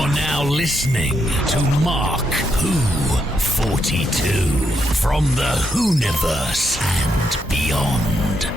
You're now listening to Mark Who 42 from the Whoniverse and beyond.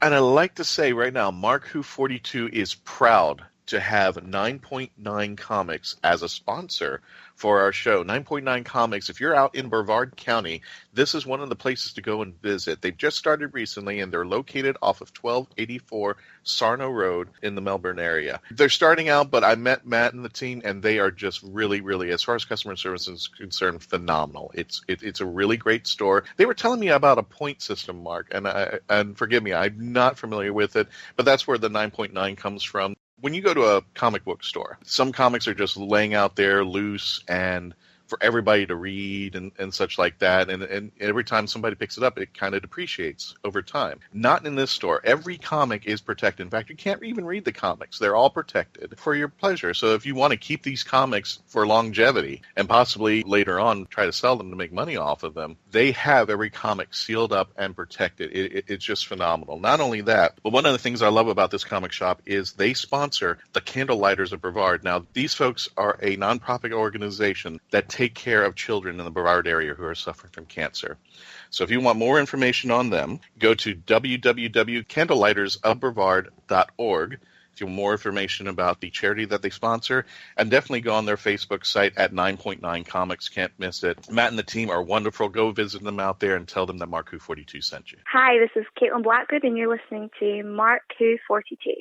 And I'd like to say right now, Mark Who 42 is proud to have 9.9 Comics as a sponsor for our show. 9.9 Comics, if you're out in Brevard County, this is one of the places to go and visit. They've just started recently, and they're located off of 1284 Sarno Road in the Melbourne area. They're starting out, but I met Matt and the team, and they are just really, really, as far as customer service is concerned, phenomenal. It's a really great store. They were telling me about a point system, Mark, and forgive me, I'm not familiar with it, but that's where the 9.9 comes from. When you go to a comic book store, some comics are just laying out there loose and for everybody to read and such like that. And every time somebody picks it up, it kind of depreciates over time. Not in this store. Every comic is protected. In fact, you can't even read the comics. They're all protected for your pleasure. So if you want to keep these comics for longevity and possibly later on try to sell them to make money off of them, they have every comic sealed up and protected. It's just phenomenal. Not only that, but one of the things I love about this comic shop is they sponsor the Candlelighters of Brevard. Now, these folks are a nonprofit organization that take care of children in the Brevard area who are suffering from cancer. So if you want more information on them, go to www.candlelightersofbrevard.org. If you want more information about the charity that they sponsor, and definitely go on their Facebook site at 9.9 Comics. Can't miss it. Matt and the team are wonderful. Go visit them out there and tell them that Mark Who 42 sent you. Hi, this is Caitlin Blackwood, and you're listening to Mark Who 42.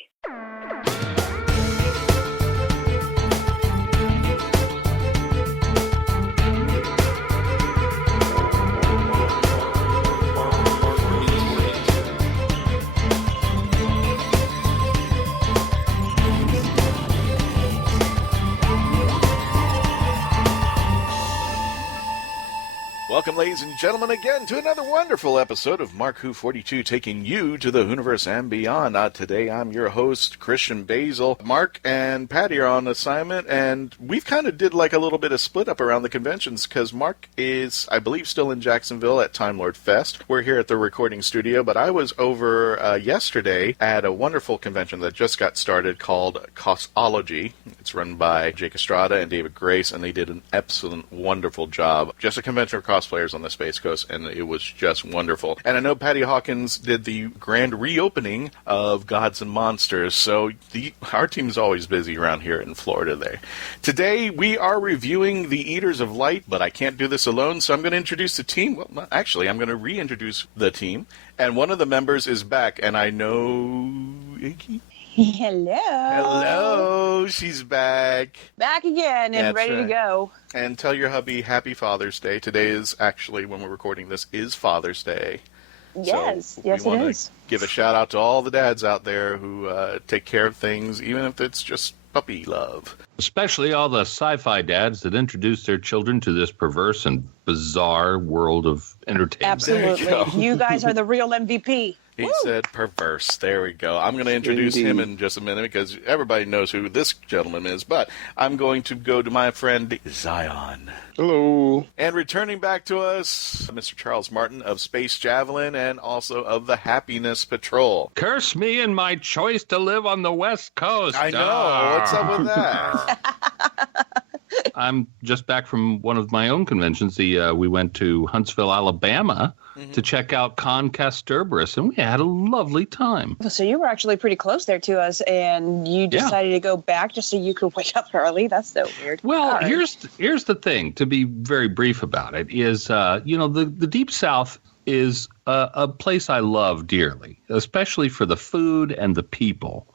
Welcome, ladies and gentlemen, again to another wonderful episode of Mark Who 42, taking you to the Whoniverse and beyond. Today, I'm your host, Christian Basil. Mark and Patty are on assignment, and we've kind of did like a little bit of split up around the conventions, because Mark is, I believe, still in Jacksonville at Time Lord Fest. We're here at the recording studio, but I was over yesterday at a wonderful convention that just got started called Cosmology. It's run by Jake Estrada and David Grace, and they did an excellent, wonderful job. Just a convention of cosplayers on the Space Coast, and it was just wonderful. And I know Patty Hawkins did the grand reopening of Gods and Monsters, so our team's always busy around here in Florida there. Today, we are reviewing The Eaters of Light, but I can't do this alone, so I'm going to introduce the team. Well, actually, I'm going to reintroduce the team, and one of the members is back, and I know Iggy. Hello. Hello. She's back. Back again and ready to go. And tell your hubby Happy Father's Day. Today is actually, when we're recording this, is Father's Day. Yes. So yes, we it want is. to give a shout out to all the dads out there who take care of things, even if it's just puppy love. Especially all the sci-fi dads that introduce their children to this perverse and bizarre world of entertainment. Absolutely. You guys are the real MVP. He Woo! said perverse. There we go. I'm going to introduce him in just a minute because everybody knows who this gentleman is, but I'm going to go to my friend Zion. Hello. And returning back to us, Mr. Charles Martin of Space Javelin and also of the Happiness Patrol. Curse me and my choice to live on the West Coast. I know. What's up with that? I'm just back from one of my own conventions. We went to Huntsville, Alabama, to check out Con Castorberus, and we had a lovely time. So you were actually pretty close there to us, and you decided to go back just so you could wake up early. That's so weird. Well, here's the thing, to be very brief about it, is, the Deep South is a place I love dearly, especially for the food and the people.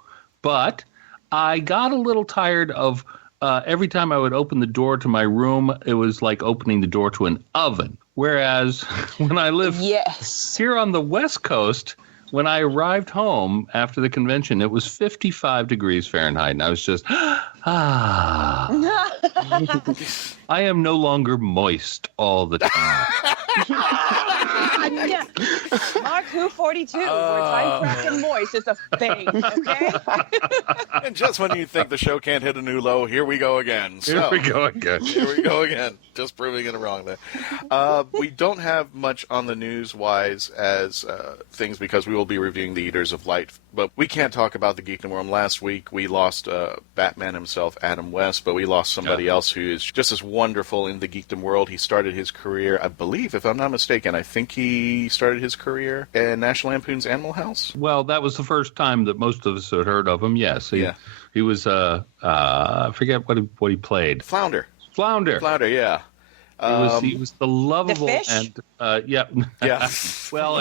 But I got a little tired of every time I would open the door to my room, it was like opening the door to an oven. Whereas when I lived here on the West Coast, when I arrived home after the convention, it was 55 degrees Fahrenheit. And I was just, I am no longer moist all the time. Yeah. Mark Who 42, where time cracked and moist is a thing, okay? And just when you think the show can't hit a new low, here we go again. Here we go again. Just proving it wrong there. We don't have much on the news-wise as things because we will be reviewing The Eaters of Light But we can't talk about the geekdom world. Last week we lost Batman himself, Adam West, but we lost somebody else who is just as wonderful in the geekdom world. He started his career, I believe, if I'm not mistaken, I think he started his career in National Lampoon's Animal House. Well, that was the first time that most of us had heard of him, yes. He was, I forget what he played. Flounder, yeah. He was the lovable the fish? And yeah. Well,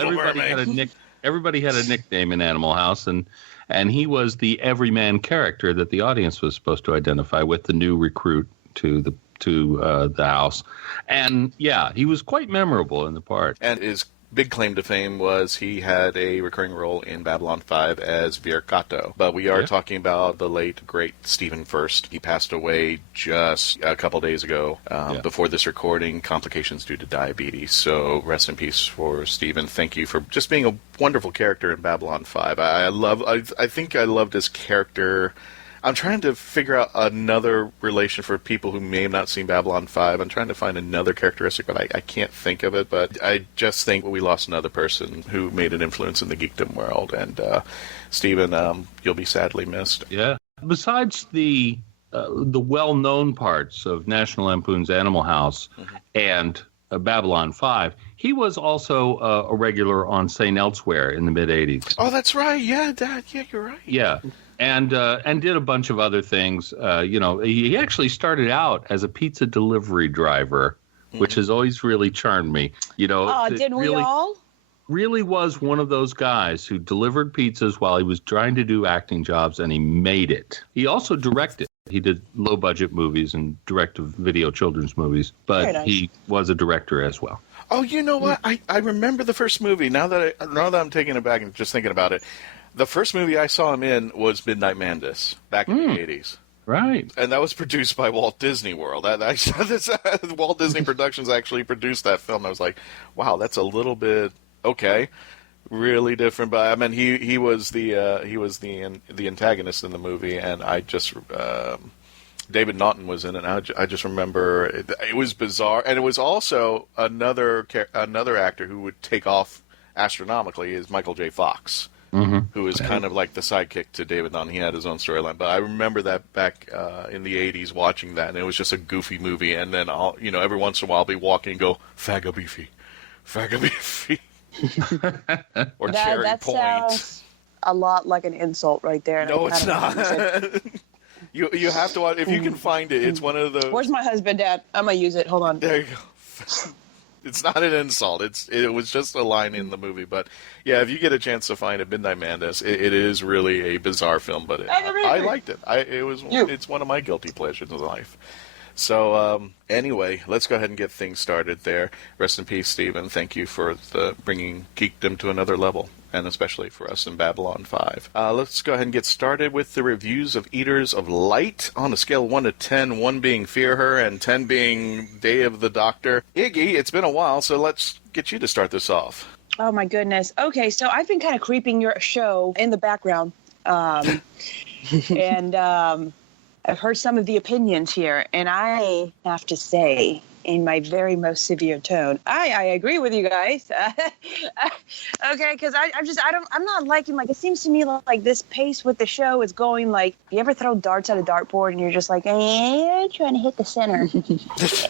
everybody had a nickname in Animal House, and he was the everyman character that the audience was supposed to identify with, the new recruit to the house. And yeah, he was quite memorable in the part. And his big claim to fame was he had a recurring role in Babylon 5 as Vircato. But we are talking about the late, great Stephen Furst. He passed away just a couple days ago before this recording, complications due to diabetes. So rest in peace for Stephen. Thank you for just being a wonderful character in Babylon 5. I think I loved his character. I'm trying to figure out another relation for people who may have not seen Babylon 5. I'm trying to find another characteristic, but I can't think of it. But I just think we lost another person who made an influence in the geekdom world. And Stephen, you'll be sadly missed. Yeah. Besides the well-known parts of National Lampoon's Animal House and Babylon 5, he was also a regular on St. Elsewhere in the mid-'80s. Oh, that's right. Yeah, Dad. Yeah, you're right. Yeah. And did a bunch of other things. He actually started out as a pizza delivery driver, which has always really charmed me. Didn't we all? Really was one of those guys who delivered pizzas while he was trying to do acting jobs, and he made it. He also directed. He did low-budget movies and direct-to-video children's movies, but he was a director as well. Oh, you know what? I remember the first movie. Now that I'm taking it back and just thinking about it. The first movie I saw him in was Midnight Madness back in the 80s. Right. And that was produced by Walt Disney World. Walt Disney Productions actually produced that film. I was like, wow, that's a little bit, okay, really different. But I mean, he was the antagonist in the movie, and I just David Naughton was in it. And I just remember it was bizarre, and it was also another actor who would take off astronomically is Michael J. Fox. Who was kind of like the sidekick to David Naughton. He had his own storyline. But I remember that back in the 80s watching that, and it was just a goofy movie. And then, every once in a while I'll be walking and go, Fagga beefy. Or Cherry that Point. Sounds a lot like an insult right there. No, it's not. You have to watch. If you can find it, it's one of those. Where's my husband, Dad? I'm going to use it. Hold on. There you go. It's not an insult. It was just a line in the movie. But, yeah, if you get a chance to find it, Midnight Madness, it is really a bizarre film. But I liked it. It's one of my guilty pleasures in life. So, anyway, let's go ahead and get things started there. Rest in peace, Stephen. Thank you for bringing geekdom to another level, and especially for us in Babylon 5. Let's go ahead and get started with the reviews of Eaters of Light on a scale of 1 to 10, 1 being Fear Her and 10 being Day of the Doctor. Iggy, it's been a while, so let's get you to start this off. Oh, my goodness. Okay, so I've been kind of creeping your show in the background, and I've heard some of the opinions here, and I have to say, in my very most severe tone, I agree with you guys. Okay, because I'm not liking, it seems to me like this pace with the show is going like, you ever throw darts at a dartboard and you're just like, trying to hit the center.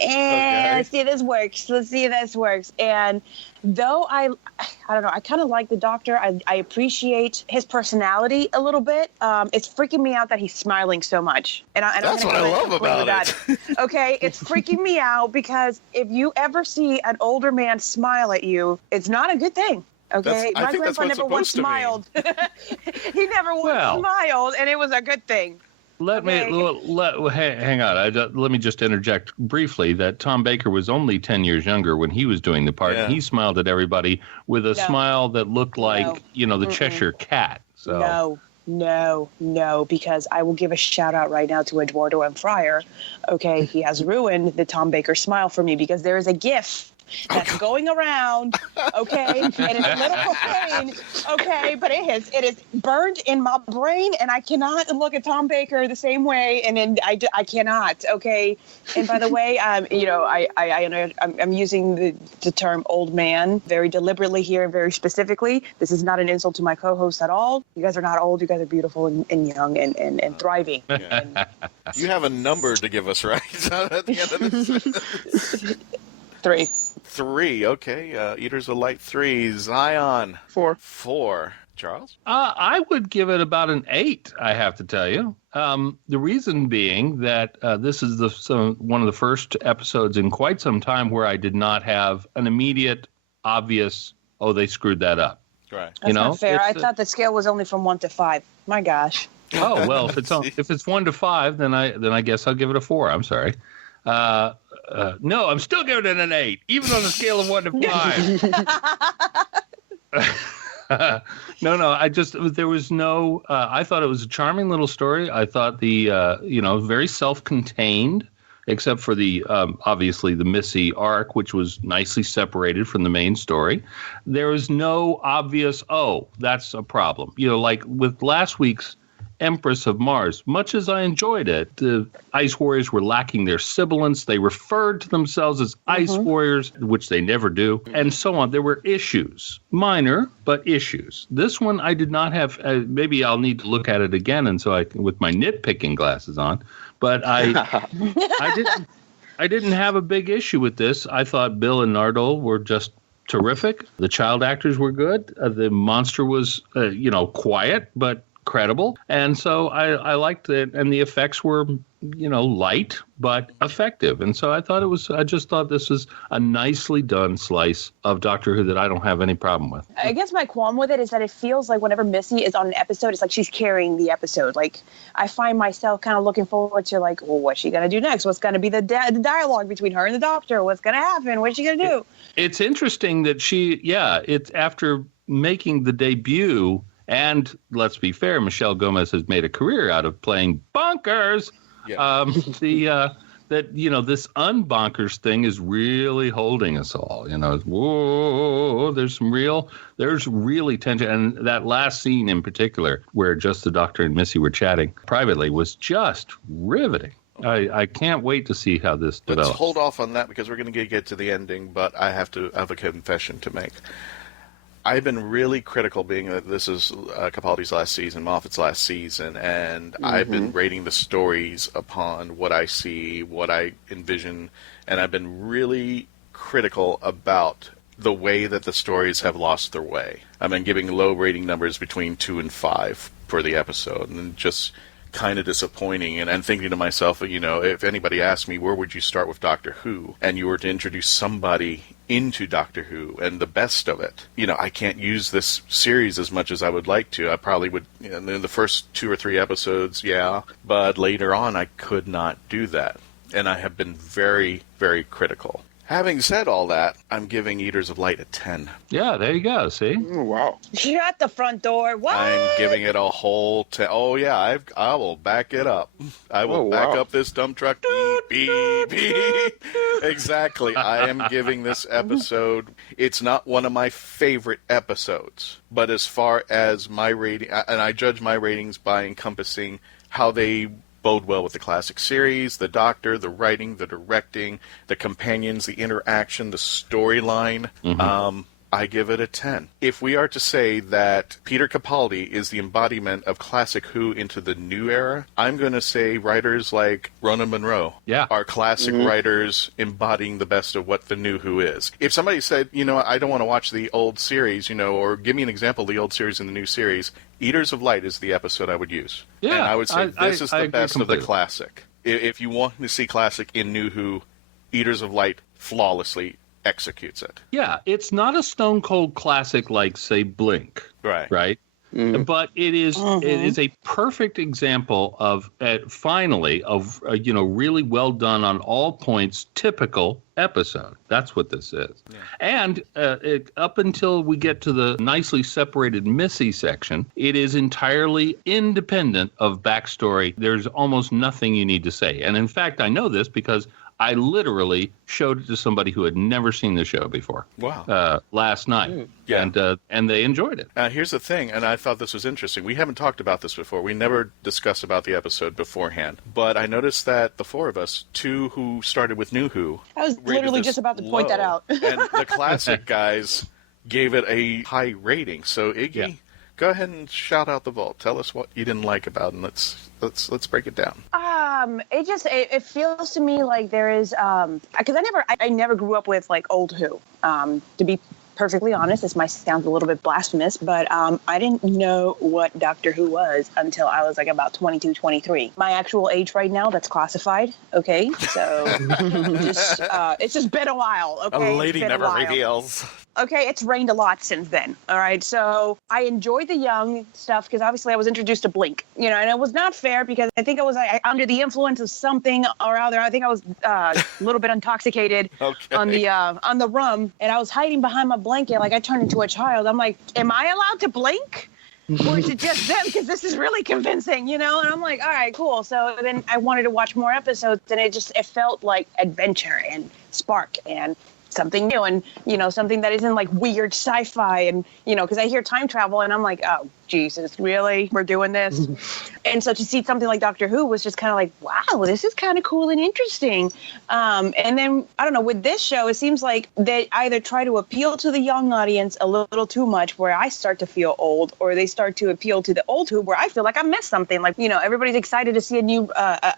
And let's see if this works. And though I don't know, I kind of like the Doctor. I appreciate his personality a little bit. It's freaking me out that he's smiling so much. And that's what I love about it. Okay, it's freaking me out because if you ever see an older man smile at you, it's not a good thing. Okay, my grandpa never once smiled. He never once smiled, and it was a good thing. Hang on. Let me just interject briefly that Tom Baker was only 10 years younger when he was doing the part. Yeah. And he smiled at everybody with a smile that looked like, the Cheshire Cat. So. No, because I will give a shout out right now to Eduardo M. Fryer. Okay, he has ruined the Tom Baker smile for me because there is a GIF that's going around, okay? And it's a little profane, okay? But it is burned in my brain, and I cannot look at Tom Baker the same way, and then I cannot, okay? And by the way, I'm using the term old man very deliberately here and very specifically. This is not an insult to my co-host at all. You guys are not old. You guys are beautiful and young and thriving. Yeah. You have a number to give us, right? At the end of this. 3. 3, okay. Eaters of Light 3. Zion. 4. 4. Charles? I would give it about an 8, I have to tell you. The reason being that this is one of the first episodes in quite some time where I did not have an immediate, obvious, oh, they screwed that up. Right. That's not fair. I thought the scale was only from 1 to 5. My gosh. Oh, well, if it's 1 to 5, then I guess I'll give it a 4. I'm sorry. No, I'm still giving it an 8, even on a scale of 1 to 5. No, there was no, I thought it was a charming little story. I thought very self-contained, except for the, obviously the Missy arc, which was nicely separated from the main story. There was no obvious, oh, that's a problem. Like with last week's Empress of Mars, much as I enjoyed it, the Ice Warriors were lacking their sibilance. They referred to themselves as Ice Warriors, which they never do, and so on. There were issues, minor, but issues. This one I did not have. Maybe I'll need to look at it again, and so with my nitpicking glasses on. But I didn't have a big issue with this. I thought Bill and Nardole were just terrific. The child actors were good. The monster was, quiet, but credible, and so I liked it, and the effects were light but effective, and so I just thought this was a nicely done slice of Doctor Who that I don't have any problem with. I guess my qualm with it is that it feels like whenever Missy is on an episode, it's like she's carrying the episode. Like I find myself kind of looking forward to like, well, what's she gonna do next? What's gonna be the dialogue between her and the Doctor? What's gonna happen? What's she gonna do? It's interesting that it's after making the debut. And let's be fair, Michelle Gomez has made a career out of playing bonkers. Yeah. This unbonkers thing is really holding us all. Whoa, there's really tension. And that last scene in particular, where just the Doctor and Missy were chatting privately, was just riveting. I can't wait to see how this develops. Let's hold off on that because we're going to get to the ending, but I have a confession to make. I've been really critical, being that this is Capaldi's last season, Moffat's last season, and I've been rating the stories upon what I see, what I envision, and I've been really critical about the way that the stories have lost their way. I've been giving low rating numbers between 2 and 5 for the episode, and just kind of disappointing. And I'm thinking to myself, if anybody asked me, where would you start with Doctor Who, and you were to introduce somebody into Doctor Who and the best of it, I can't use this series as much as I would like to. I probably would in the first 2 or 3 episodes, yeah, but later on I could not do that, and I have been very, very critical. Having said all that, I'm giving Eaters of Light a 10. Yeah, there you go. See? Oh, wow. You're at the front door. What? I'm giving it a whole 10. Oh, yeah, I will back it up. I will back up this dump truck. Beep, beep, beep. Exactly. I am giving this episode, it's not one of my favorite episodes, but as far as my rating, and I judge my ratings by encompassing how they bode well with the classic series, the Doctor, the writing, the directing, the companions, the interaction, the storyline. I give it a 10. If we are to say that Peter Capaldi is the embodiment of classic Who into the new era, I'm going to say writers like Rona Munro are classic writers embodying the best of what the new Who is. If somebody said, I don't want to watch the old series, or give me an example of the old series and the new series, Eaters of Light is the episode I would use. Yeah, and I would say this is the best completely. of the classic. If you want to see classic in new Who, Eaters of Light flawlessly executes it. Yeah, it's not a stone cold classic like, say, Blink. Right? But it is a perfect example of finally really well done on all points, typical episode. That's what this is. Yeah. And up until we get to the nicely separated Missy section, it is entirely independent of backstory. There's almost nothing you need to say. And in fact, I know this because I literally showed it to somebody who had never seen the show before. Wow. Last night. Yeah. And they enjoyed it. Here's the thing, and I thought this was interesting. We haven't talked about this before. We never discussed about the episode beforehand. But I noticed that the four of us, two who started with New Who, I was literally just about to point that out. And the classic guys gave it a high rating. So, Iggy, go ahead and shout out the vault. Tell us what you didn't like about it, and let's break it down. It feels to me like there is because I never grew up with like old Who. To be perfectly honest, this might sound a little bit blasphemous, but I didn't know what Doctor Who was until I was like about 22, 23. My actual age right now, that's classified. Okay, so it's just been a while. Okay, a lady never reveals. Okay, it's rained a lot since then. All right, so I enjoyed the young stuff because obviously I was introduced to Blink, and it was not fair because I think I was under the influence of something or other. I think I was a little bit intoxicated on the rum, and I was hiding behind my blanket like I turned into a child. I'm like, am I allowed to blink? Or is it just them? Because this is really convincing, And I'm like, all right, cool. So then I wanted to watch more episodes, and it felt like adventure and spark and something new and, something that isn't like weird sci-fi and, because I hear time travel and I'm like, oh, Jesus, really? We're doing this? And so to see something like Doctor Who was just kind of like, wow, this is kind of cool and interesting. And then, I don't know, with this show, it seems like they either try to appeal to the young audience a little too much where I start to feel old, or they start to appeal to the old Who where I feel like I missed something. Like, everybody's excited to see a new,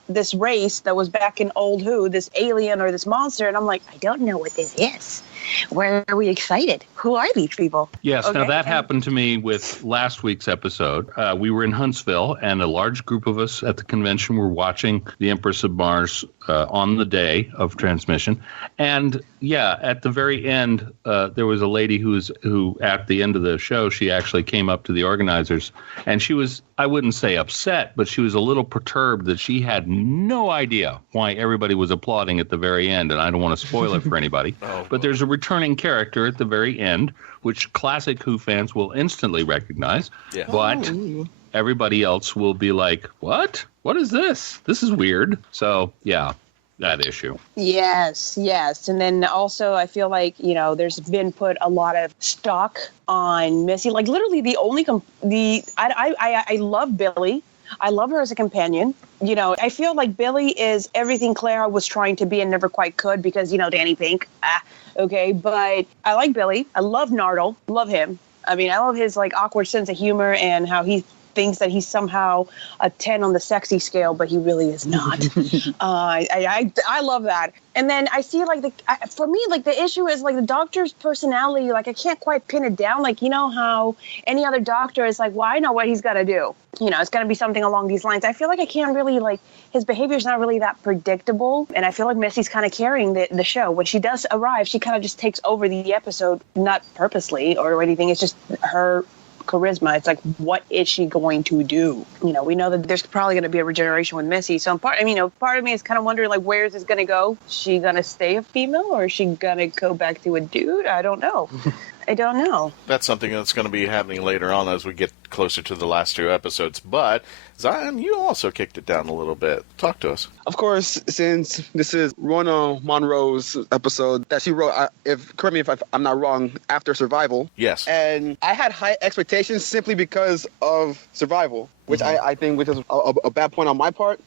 this race that was back in old Who, this alien or this monster. And I'm like, I don't know what this is. Where are we excited? Who are these people? Yes, okay. Now that happened to me with last week's episode. We were in Huntsville, and a large group of us at the convention were watching The Empress of Mars on the day of transmission. And at the very end, there was a lady who at the end of the show, she actually came up to the organizers, and she was, I wouldn't say upset, but she was a little perturbed that she had no idea why everybody was applauding at the very end. And I don't want to spoil it for anybody, but there's a returning character at the very end, which classic Who fans will instantly recognize. Yeah. But everybody else will be like, what? What is this? This is weird. So, that issue. Yes. And then also I feel like, there's been put a lot of stock on Missy. Like literally the only, I love Billy. I love her as a companion. I feel like Billy is everything Clara was trying to be and never quite could because, Danny Pink. Okay. But I like Billy. I love Nardole. Love him. I mean, I love his like awkward sense of humor and how he thinks that he's somehow a 10 on the sexy scale, but he really is not. I love that. And then I see like for me, like the issue is like the Doctor's personality, like I can't quite pin it down. Like, how any other Doctor is like, well, I know what he's got to do. It's going to be something along these lines. I feel like I can't really like his behavior is not really that predictable. And I feel like Missy's kind of carrying the show. When she does arrive, she kind of just takes over the episode, not purposely or anything. It's just her charisma. It's like, what is she going to do? We know that there's probably going to be a regeneration with Missy. So part of me is kind of wondering, like, where is this going to go? Is she going to stay a female or is she going to go back to a dude? I don't know. That's something that's going to be happening later on as we get closer to the last two episodes. But, Zion, you also kicked it down a little bit. Talk to us. Of course, since this is Rona Munro's episode that she wrote, correct me if I'm not wrong, after Survival. Yes. And I had high expectations simply because of Survival, which I think which is a bad point on my part.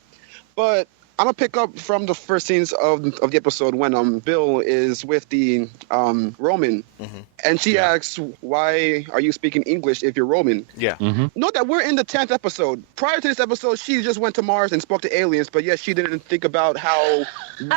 But I'm going to pick up from the first scenes of the episode when Bill is with the Roman. Mm-hmm. And she asks, why are you speaking English if you're Roman? Yeah. Mm-hmm. Note that we're in the 10th episode. Prior to this episode, she just went to Mars and spoke to aliens, but yet she didn't think about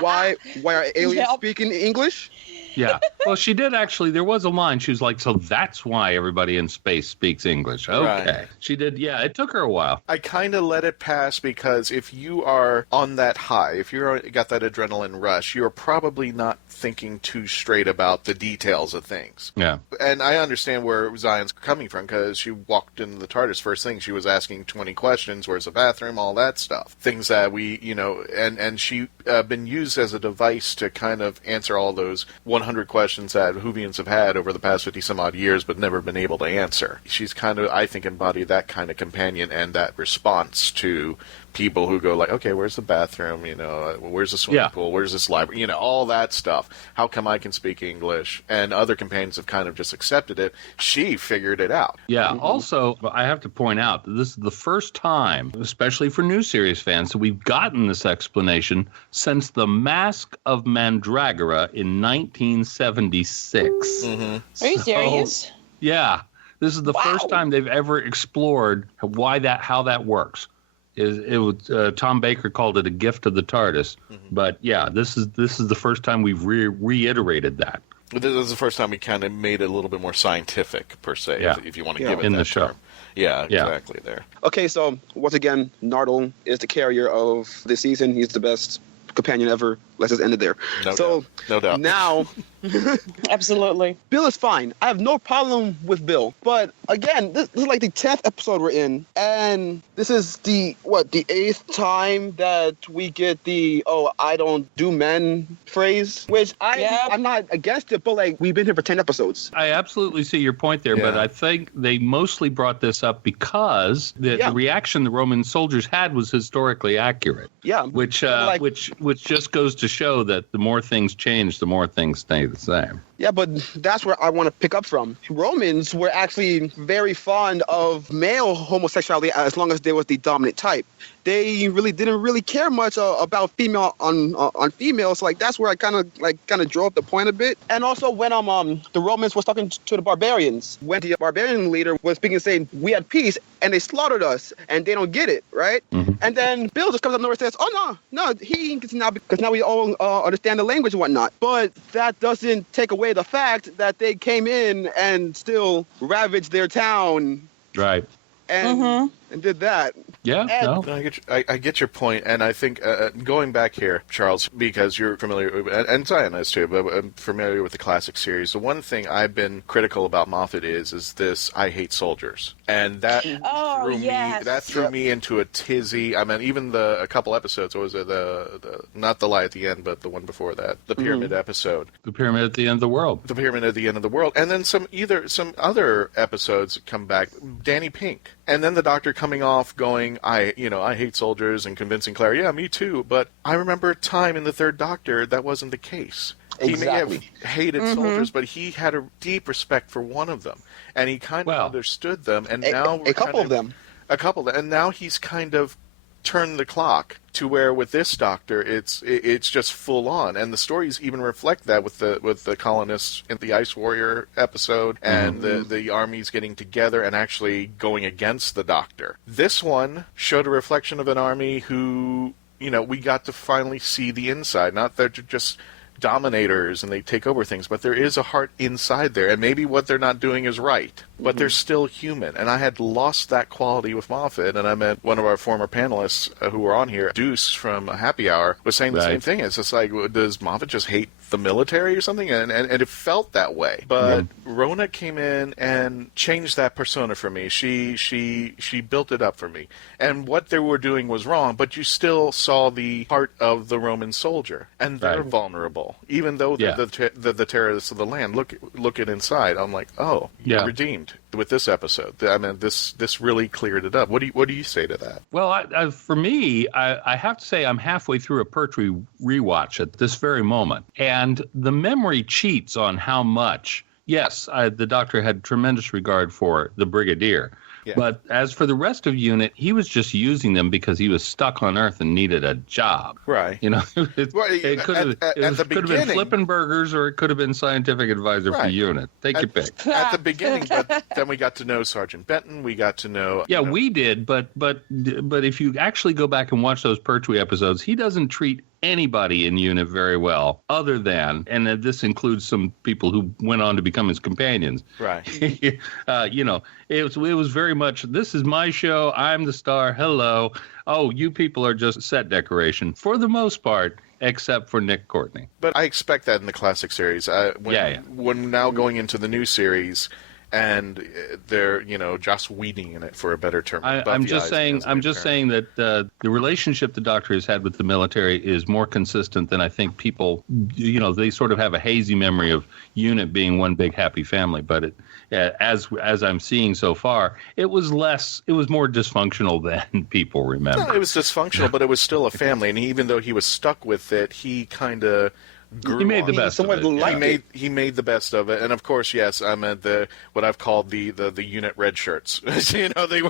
why are aliens speaking English? Yeah. Well, she did actually. There was a line. She was like, so that's why everybody in space speaks English. Okay. Right. She did. Yeah, it took her a while. I kind of let it pass because if you are on that high, if you're got that adrenaline rush, you're probably not thinking too straight about the details of things. Yeah. And I understand where Zion's coming from because she walked into the TARDIS. First thing, she was asking 20 questions. Where's the bathroom? All that stuff. Things that we, and she been used as a device to kind of answer all those 100 questions that WHOvians have had over the past 50 some odd years but never been able to answer. She's kind of, I think, embodied that kind of companion and that response to people who go like, okay, where's the bathroom? Where's the swimming pool? Where's this library? All that stuff. How come I can speak English? And other companions have kind of just accepted it. She figured it out. Yeah. Also, I have to point out that this is the first time, especially for new series fans, that we've gotten this explanation since The Mask of Mandragora in 1976. Mm-hmm. Are you serious? Yeah. This is the first time they've ever explored how that works. Tom Baker called it a gift of the TARDIS, but yeah, this is the first time we've reiterated that. This is the first time we kind of made it a little bit more scientific, per se, if you want to give it in that the show. term. Yeah, exactly there. Okay, so once again, Nardole is the carrier of this season. He's the best companion ever. Let's just end it there. No doubt. Now, absolutely, Bill is fine. I have no problem with Bill. But again, this is like the 10th episode we're in, and this is the 8th time that we get the I don't do men phrase, which I'm not against it, but like we've been here for 10 episodes. I absolutely see your point there, but I think they mostly brought this up because the reaction the Roman soldiers had was historically accurate. Yeah, which just goes to show that the more things change, the more things stay the same. Yeah, but that's where I want to pick up from. Romans were actually very fond of male homosexuality as long as they was the dominant type. They really didn't care much about female on females. Like that's where I kind of drove the point a bit. And also when the Romans was talking to the barbarians, when the barbarian leader was speaking, saying we had peace, and they slaughtered us, and they don't get it, right? Mm-hmm. And then Bill just comes up nowhere and says, "Oh no, he gets now because now we all understand the language and whatnot." But that doesn't take away the fact that they came in and still ravaged their town. Right. And did that. Yeah, no, I get your point, and I think going back here, Charles, because you're familiar, and Zion is too, but I'm familiar with the classic series. The one thing I've been critical about Moffat is this I hate soldiers, and that threw me into a tizzy. I mean, even a couple episodes, what was it, the not the lie at the end, but the one before that, the pyramid episode, the pyramid at the end of the world, the pyramid at the end of the world, and then some other episodes come back, Danny Pink, and then the Doctor coming off going, I hate soldiers, and convincing Claire, yeah, me too. But I remember a time in the Third Doctor that wasn't the case. Exactly. He may have hated soldiers, but he had a deep respect for one of them, and he kind of understood them. And now a couple of them, and now he's kind of turned the clock to where with this Doctor, it's just full on, and the stories even reflect that with the colonists in the Ice Warrior episode, and the armies getting together and actually going against the Doctor. This one showed a reflection of an army who, we got to finally see the inside. Not that they're just dominators and they take over things, but there is a heart inside there, and maybe what they're not doing is right, but they're still human. And I had lost that quality with Moffat, and I met one of our former panelists who were on here, Deuce from Happy Hour, was saying the same thing. It's just like, does Moffat just hate the military or something? And it felt that way. But Rona came in and changed that persona for me. She built it up for me. And what they were doing was wrong, but you still saw the heart of the Roman soldier, and they're vulnerable, even though they're the terrorists of the land. Look at inside. I'm like, you're redeemed with this episode. I mean, this really cleared it up. What do you say to that? Well, for me, I have to say I'm halfway through a Pertwee rewatch at this very moment, and the memory cheats on how much. Yes, the Doctor had tremendous regard for the Brigadier. Yeah. But as for the rest of UNIT, he was just using them because he was stuck on Earth and needed a job. Right. It could have been flipping burgers, or it could have been scientific advisor for UNIT. Take your pick. At the beginning, but then we got to know Sergeant Benton. We got to know. Yeah, we did. But if you actually go back and watch those Pertwee episodes, he doesn't treat anybody in UNIT very well, other than, and this includes some people who went on to become his companions. Right. It was very much, this is my show, I'm the star, hello. Oh, you people are just set decoration, for the most part, except for Nick Courtney. But I expect that in the classic series. When now going into the new series, and they're, Joss Whedon in it, for a better term. I'm just saying that the relationship the Doctor has had with the military is more consistent than I think people, they sort of have a hazy memory of UNIT being one big happy family. But as I'm seeing so far, it was more dysfunctional than people remember. No, it was dysfunctional, but it was still a family. And even though he was stuck with it, he kind of... He made the best of it. He made the best of it, and of course, yes, I'm at what I've called the unit red shirts. They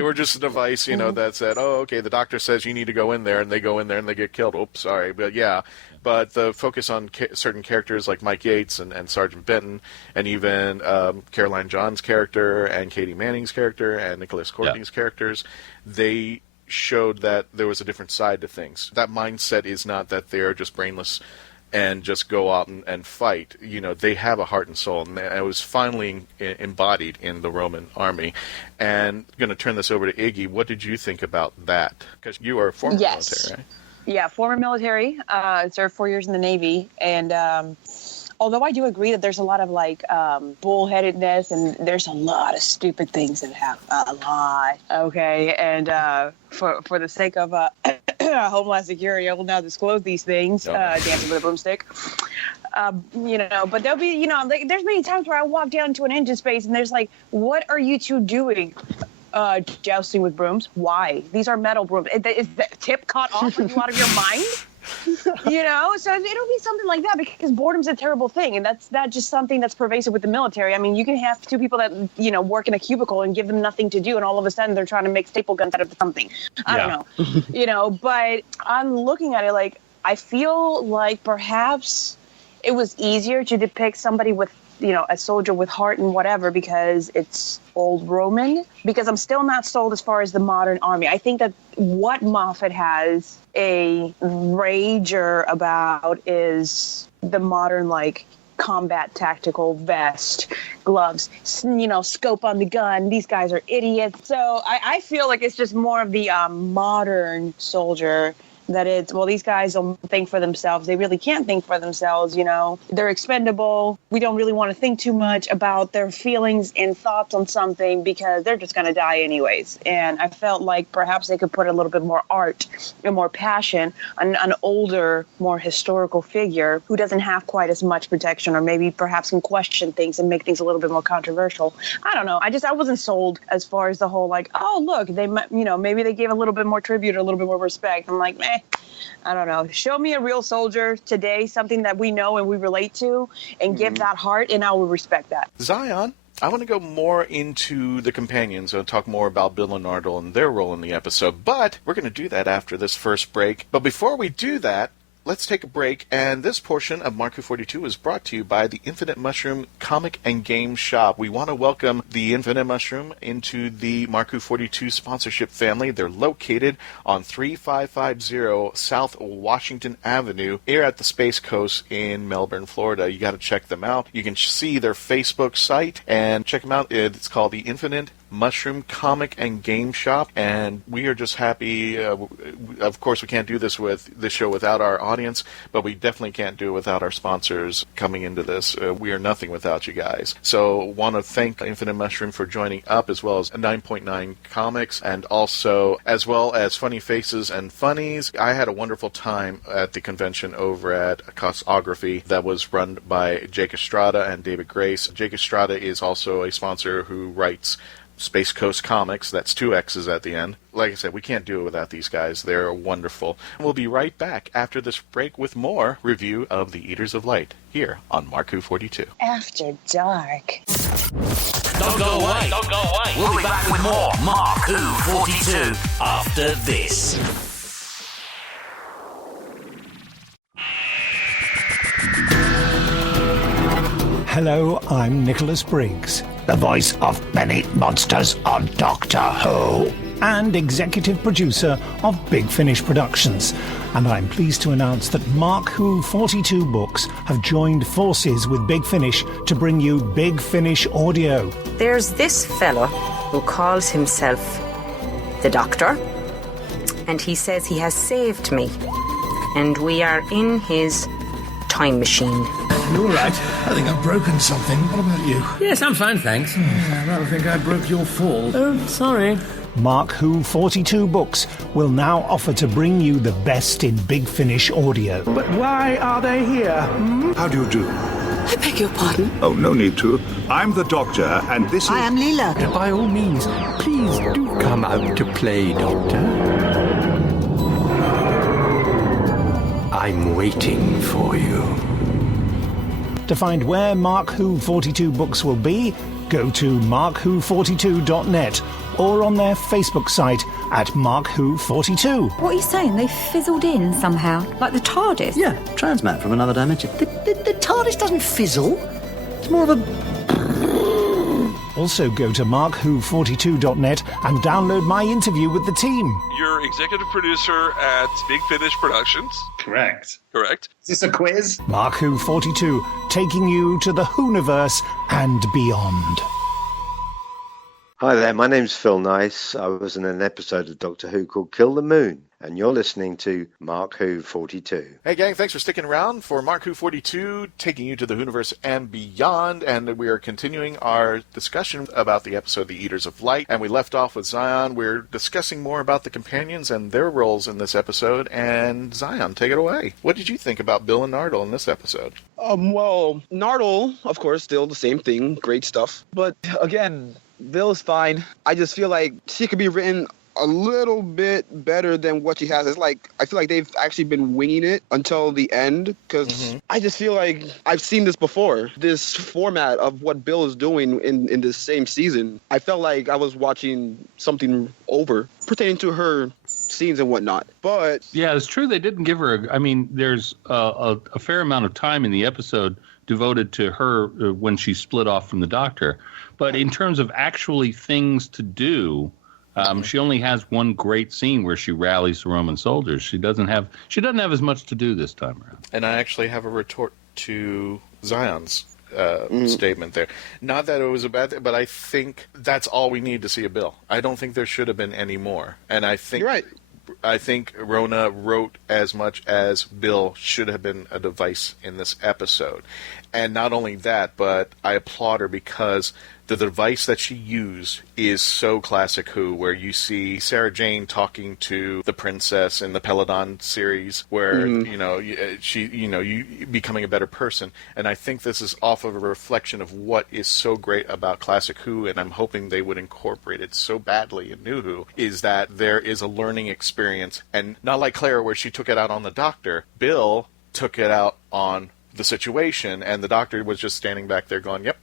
were just a device, that said, oh, okay, the Doctor says you need to go in there, and they go in there and they get killed. Oops, sorry, but yeah. But the focus on certain characters like Mike Yates and Sergeant Benton, and even Caroline John's character and Katie Manning's character and Nicholas Courtney's characters, they showed that there was a different side to things. That mindset is not that they are just brainless and just go out and fight. They have a heart and soul, and it was finally embodied in the Roman army. And I'm going to turn this over to Iggy. What did you think about that? Because you are former military, right? Yeah, former military. Served 4 years in the Navy, and although I do agree that there's a lot of bullheadedness, and there's a lot of stupid things that happen. A lot. Okay, and for the sake of Homeland Security, I will now disclose these things. Dancing with a broomstick. But there'll be, there's many times where I walk down to an engine space and there's what are you two doing? Jousting with brooms. Why? These are metal brooms. Is the tip cut off? Are you out of your mind? So it'll be something like that, because boredom's a terrible thing, and that's not just something that's pervasive with the military. I mean, you can have two people that work in a cubicle and give them nothing to do, and all of a sudden they're trying to make staple guns out of something. I don't know. But I'm looking at it I feel like perhaps it was easier to depict somebody with a soldier with heart and whatever, because it's old Roman, because I'm still not sold as far as the modern army. I think that what Moffat has a rager about is the modern, combat tactical vest, gloves, scope on the gun. These guys are idiots. So I feel like it's just more of the modern soldier, that it's, these guys don't think for themselves. They really can't think for themselves, They're expendable. We don't really want to think too much about their feelings and thoughts on something, because they're just going to die anyways. And I felt like perhaps they could put a little bit more art and more passion on an older, more historical figure who doesn't have quite as much protection, or maybe perhaps can question things and make things a little bit more controversial. I don't know. I wasn't sold as far as the whole, oh, look, they might, maybe they gave a little bit more tribute or a little bit more respect. I'm like, I don't know. Show me a real soldier today, something that we know and we relate to, and give that heart, and I will respect that. Zion, I want to go more into the companions and talk more about Bill and Ardell and their role in the episode, but we're going to do that after this first break. But before we do that, let's take a break, and this portion of Mark Who 42 is brought to you by the Infinite Mushroom Comic and Game Shop. We want to welcome the Infinite Mushroom into the Mark Who 42 sponsorship family. They're located on 3550 South Washington Avenue here at the Space Coast in Melbourne, Florida. You got to check them out. You can see their Facebook site and check them out. It's called the Infinite Mushroom Comic and Game Shop, and we are just happy. Of course, we can't do this show without our audience, but we definitely can't do it without our sponsors coming into this. We are nothing without you guys. So want to thank Infinite Mushroom for joining up, as well as 9.9 Comics, and also as well as Funny Faces and Funnies. I had a wonderful time at the convention over at Cosography that was run by Jake Estrada and David Grace. Jake Estrada is also a sponsor who writes Space Coast Comics. That's 2 X's at the end. Like I said, we can't do it without these guys. They're wonderful. We'll be right back after this break with more review of The Eaters of Light here on Mark Who 42. After dark. Don't go away. Don't go away. We'll be back with more Mark Who 42 after this. Hello, I'm Nicholas Briggs, The voice of many monsters on Doctor Who. and executive producer of Big Finish Productions. And I'm pleased to announce that Mark Who 42 Books have joined forces with Big Finish to bring you Big Finish Audio. There's this fella who calls himself the Doctor, and he says he has saved me, and we are in his time machine. You all right? I think I've broken something. What about you? Yes, I'm fine, thanks. I rather think I broke your fall. Oh, sorry. Mark Who 42 Books will now offer to bring you the best in Big Finish Audio. But why are they here? How do you do? I beg your pardon? Oh, no need to. I'm the Doctor, and this is... I am Leela. By all means, please do come out to play, Doctor. I'm waiting for you. To find where Mark Who 42 Books will be, go to markwho42.net or on their Facebook site at markwho42. What are you saying? They fizzled in somehow, like the TARDIS? Yeah, transmat from another dimension. The TARDIS doesn't fizzle. It's more of a... Also go to markwho42.net and download my interview with the team. You're executive producer at Big Finish Productions. Correct. Correct. Is this a quiz? Mark Who 42, taking you to the Whoniverse and beyond. Hi there, my name's Phil Nice. I was in an episode of Doctor Who called Kill the Moon, and you're listening to Mark Who 42. Hey gang, thanks for sticking around for Mark Who 42, taking you to the Whoniverse and beyond, and we are continuing our discussion about the episode The Eaters of Light, and we left off with Zion. We're discussing more about the companions and their roles in this episode, and Zion, take it away. What did you think about Bill and Nardole in this episode? Well, Nardole, of course, still the same thing, great stuff, but again, Bill's fine. I just feel like she could be written a little bit better than what she has. It's like, I feel like they've actually been winging it until the end, because I just feel like I've seen this before. This format of what Bill is doing in this same season, I felt like I was watching something over pertaining to her scenes and whatnot. But yeah, it's true they didn't give her there's a fair amount of time in the episode devoted to her when she split off from the Doctor. But in terms of actually things to do, she only has one great scene where she rallies the Roman soldiers. She doesn't have as much to do this time around. And I actually have a retort to Zion's statement there. Not that it was a bad thing, but I think that's all we need to see of Bill. I don't think there should have been any more. And I think... You're right. I think Rona wrote as much as Bill should have been a device in this episode. And not only that, but I applaud her because the device that she used is so classic Who, where you see Sarah Jane talking to the princess in the Peladon series, where you becoming a better person. And I think this is off of a reflection of what is so great about classic Who, and I'm hoping they would incorporate it so badly in New Who, is that there is a learning experience, and not like Clara where she took it out on the Doctor. Bill took it out on the situation, and the Doctor was just standing back there going, "Yep."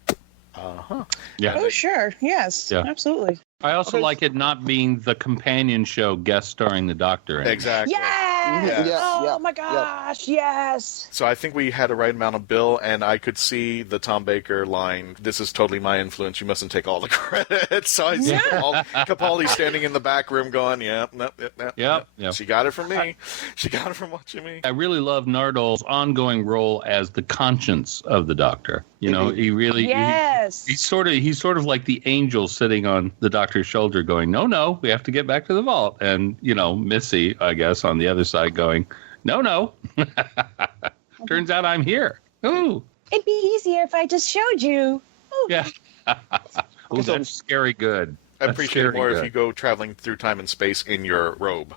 Yeah. Oh, sure. Yes. Yeah. Absolutely. I also like it not being the companion show guest starring the Doctor. Exactly. Yes! Oh my gosh, yes! So I think we had the right amount of Bill, and I could see the Tom Baker line, "This is totally my influence, you mustn't take all the credit." So I see Capaldi standing in the back room going, Yep. She got it from me. She got it from watching me. I really love Nardole's ongoing role as the conscience of the Doctor. You know, he really... Yes! He's sort of like the angel sitting on the Doctor's shoulder going, no, we have to get back to the vault. And, Missy, I guess, on the other side going, no. Turns out I'm here. Ooh. It'd be easier if I just showed you. Ooh. Yeah. Ooh, that's scary good. I appreciate it more if you go traveling through time and space in your robe.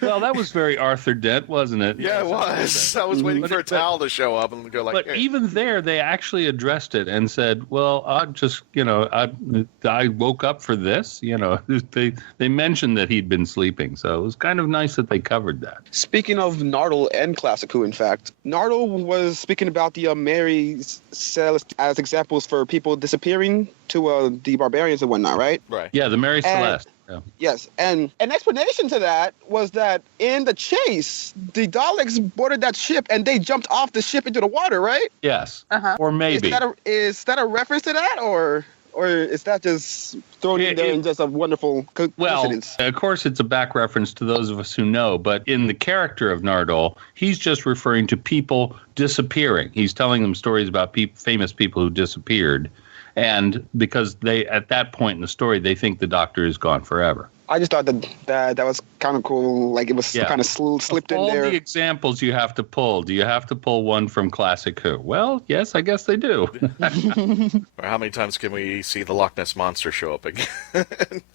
Well, that was very Arthur Dent, wasn't it? Yeah, it was. I was waiting for a towel to show up and go like... But even there, they actually addressed it and said, well, I just, I woke up for this. They mentioned that he'd been sleeping. So it was kind of nice that they covered that. Speaking of Nardole and Classic Who, in fact, Nardole was speaking about the Mary Celeste as examples for people disappearing to the barbarians and whatnot, right? Right. Yeah, the Mary Celeste. Yeah. Yes, and an explanation to that was that in the chase, the Daleks boarded that ship and they jumped off the ship into the water, right? Yes. Or maybe. Is that a reference to that, or or is that just thrown in there and just a wonderful coincidence? Well, of course, it's a back reference to those of us who know, but in the character of Nardole, he's just referring to people disappearing. He's telling them stories about famous people who disappeared, and because they, at that point in the story, they think the Doctor is gone forever. I just thought that was kind of cool. Like it was kind of slipped in there. All the examples you have to pull. Do you have to pull one from Classic Who? Well, yes, I guess they do. Or how many times can we see the Loch Ness Monster show up again?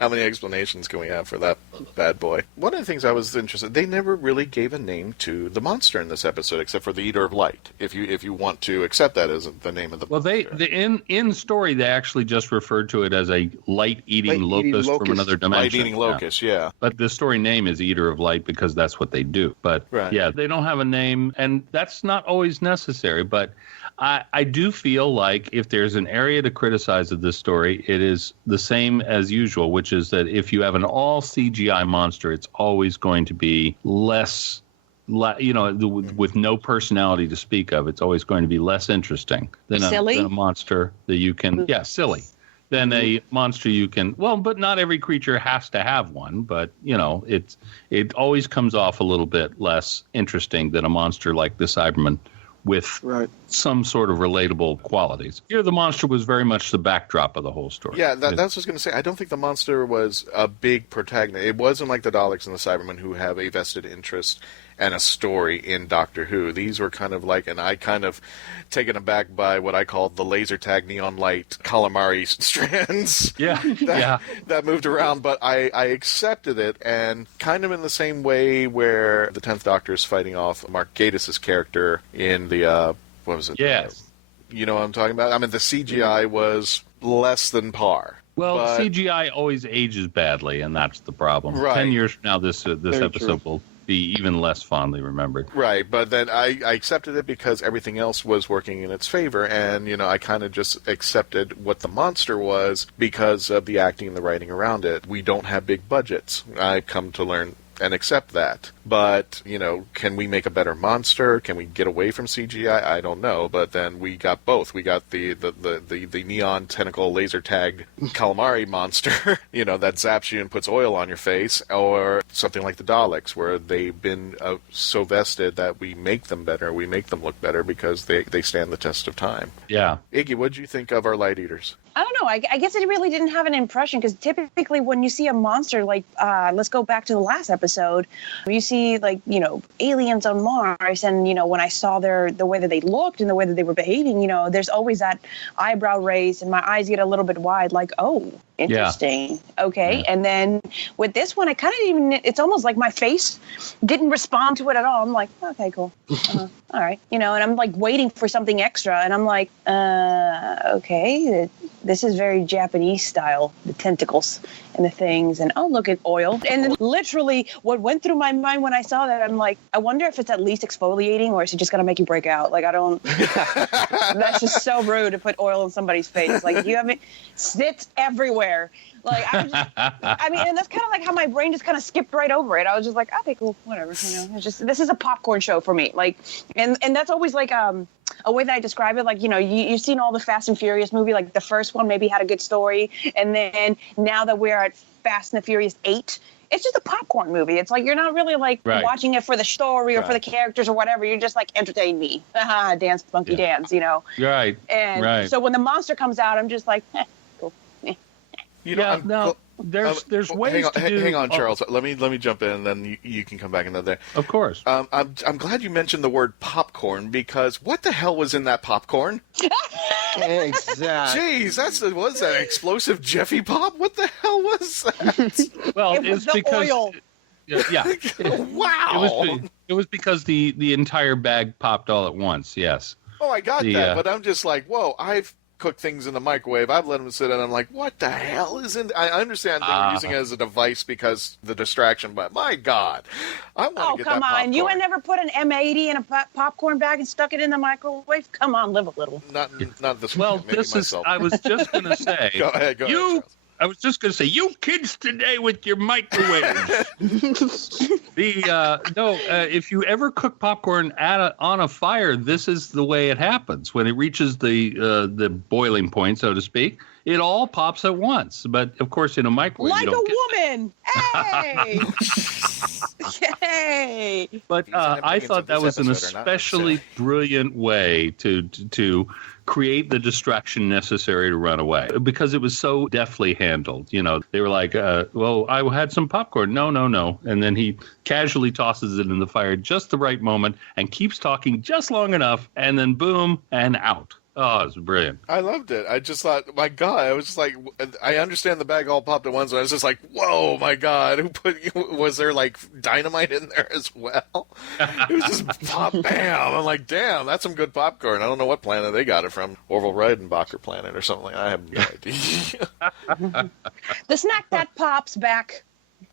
How many explanations can we have for that bad boy? One of the things I was interested, they never really gave a name to the monster in this episode, except for the Eater of Light. If you want to accept that as the name of the monster. In story, they actually just referred to it as a light-eating locust from another dimension. Light-eating locust, yeah. But the story name is Eater of Light because that's what they do. But yeah, they don't have a name, and that's not always necessary. But I do feel like if there's an area to criticize of this story, it is the same as usual, which is that if you have an all CGI monster, it's always going to be less, with no personality to speak of. It's always going to be less interesting than a monster that you can, silly. Than a monster you can, but not every creature has to have one, but, it always comes off a little bit less interesting than a monster like the Cyberman with some sort of relatable qualities. Here, the monster was very much the backdrop of the whole story. Yeah, that's what I was going to say. I don't think the monster was a big protagonist. It wasn't like the Daleks and the Cybermen who have a vested interest and a story in Doctor Who. These were kind of like, and I kind of taken aback by what I called the laser tag neon light calamari strands. That moved around, but I accepted it, and kind of in the same way where the 10th Doctor is fighting off Mark Gatiss' character in the, what was it? Yes. You know what I'm talking about? I mean, the CGI was less than par. Well, CGI always ages badly, and that's the problem. Right. 10 years from now, this episode will be even less fondly remembered. Right, but then I accepted it because everything else was working in its favor, and, I kind of just accepted what the monster was because of the acting and the writing around it. We don't have big budgets. I've come to learn and accept that. But, can we make a better monster? Can we get away from CGI? I don't know. But then we got both. We got the neon tentacle laser tagged calamari monster, that zaps you and puts oil on your face, or something like the Daleks, where they've been so vested that we make them better. We make them look better because they stand the test of time. Yeah. Iggy, what did you think of our Light Eaters? I don't know. I guess it really didn't have an impression because typically when you see a monster, like, let's go back to the last episode, you see, aliens on Mars, and, when I saw the way that they looked and the way that they were behaving, there's always that eyebrow raise and my eyes get a little bit wide, like, oh, interesting. Yeah. Okay. Yeah. And then with this one, it's almost like my face didn't respond to it at all. I'm like, okay, cool. All right. And I'm like waiting for something extra, and I'm like, okay, this is very Japanese style, the tentacles and the things, and look at oil. And then literally what went through my mind when I saw that, I'm like, I wonder if it's at least exfoliating, or is it just going to make you break out? Like, I don't, that's just so rude to put oil in somebody's face. Like, you haven't, sits everywhere. Like, and that's kind of like how my brain just kind of skipped right over it. I was just like, okay, cool, whatever. It's just, this is a popcorn show for me. Like, and that's always like, a way that I describe it, like, you've seen all the Fast and Furious movie, like the first one maybe had a good story, and then now that we're at Fast and the Furious 8, it's just a popcorn movie. It's like, you're not really like watching it for the story or for the characters or whatever. You're just like, entertain me. Dance, monkey dance, Right. And so when the monster comes out, I'm just like, cool. There's ways to do... Hang on, Charles. Let me jump in, and then you can come back in there. Of course. I'm glad you mentioned the word popcorn, because what the hell was in that popcorn? Exactly. Jeez, was that explosive Jeffy Pop? What the hell was that? Well, it's because oil. Yeah. Wow. It was because the entire bag popped all at once. Yes. Oh, I got that, but I'm just like, whoa! I've cooked things in the microwave. I've let them sit, and I'm like, what the hell is in? I understand they were using it as a device because the distraction, but my God, I want to get that popcorn. Oh, come on! You had never put an M80 in a popcorn bag and stuck it in the microwave? Come on, live a little. Not this. Well, this is. I was just going to say. Go ahead. I was just going to say, you kids today with your microwaves. If you ever cook popcorn on a fire, this is the way it happens. When it reaches the boiling point, so to speak, It all pops at once, but of course in a microwave like you don't a woman. Hey! Yay! But I thought that was an especially brilliant way to create the distraction necessary to run away, because it was so deftly handled. You know, they were like, well, I had some popcorn. No. And then he casually tosses it in the fire just the right moment and keeps talking just long enough, and then boom, and out. Oh, it was brilliant. I loved it. I just thought, my God, I was just like, I understand the bag all popped at once, but I was just like, whoa, my God, was there like dynamite in there as well? It was just pop, bam. I'm like, damn, that's some good popcorn. I don't know what planet they got it from. Orville Redenbacher planet or something like that. I have no idea. The snack that pops back.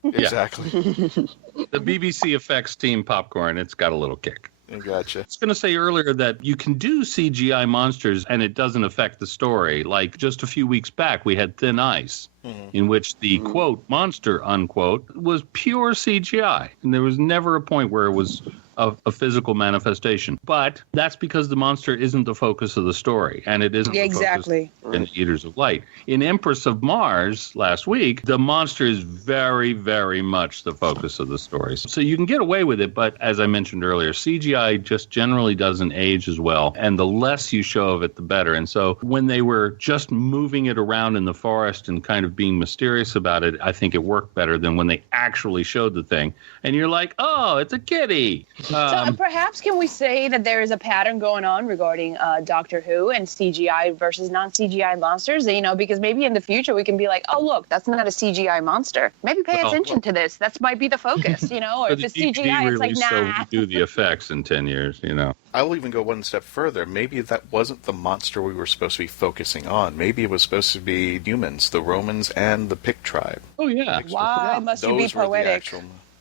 Exactly. The BBC Effects team popcorn, it's got a little kick. I gotcha. I was going to say earlier that you can do CGI monsters and it doesn't affect the story. Like just a few weeks back, we had Thin Ice, in which the, quote, monster, unquote, was pure CGI. And there was never a point where it was a physical manifestation. But that's because the monster isn't the focus of the story, and it isn't the focus in the Eaters of Light. In Empress of Mars last week, the monster is very, very much the focus of the story. So you can get away with it, but as I mentioned earlier, CGI just generally doesn't age as well, and the less you show of it, the better. And so when they were just moving it around in the forest and kind of being mysterious about it, I think it worked better than when they actually showed the thing. And you're like, oh, it's a kitty. So perhaps can we say that there is a pattern going on regarding Doctor Who and CGI versus non-CGI monsters? You know, because maybe in the future we can be like, oh, look, that's not a CGI monster. Maybe pay attention to this. That might be the focus, you know? Or if it's CGI, it's like, nah. So we do the effects in 10 years, you know. I will even go one step further. Maybe that wasn't the monster we were supposed to be focusing on. Maybe it was supposed to be humans, the Romans and the Pict tribe. Oh, yeah. Why must you be poetic?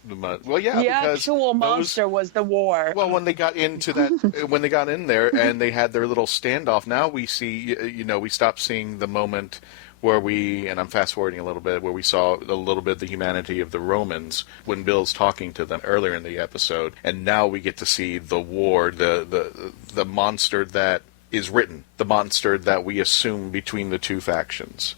Well, yeah, the because actual monster was the war. Well, when they got into that, when they got in there and they had their little standoff, now we see, we stopped seeing the moment where and I'm fast forwarding a little bit, where we saw a little bit of the humanity of the Romans when Bill's talking to them earlier in the episode, and now we get to see the war, the monster that is written, the monster that we assume between the two factions,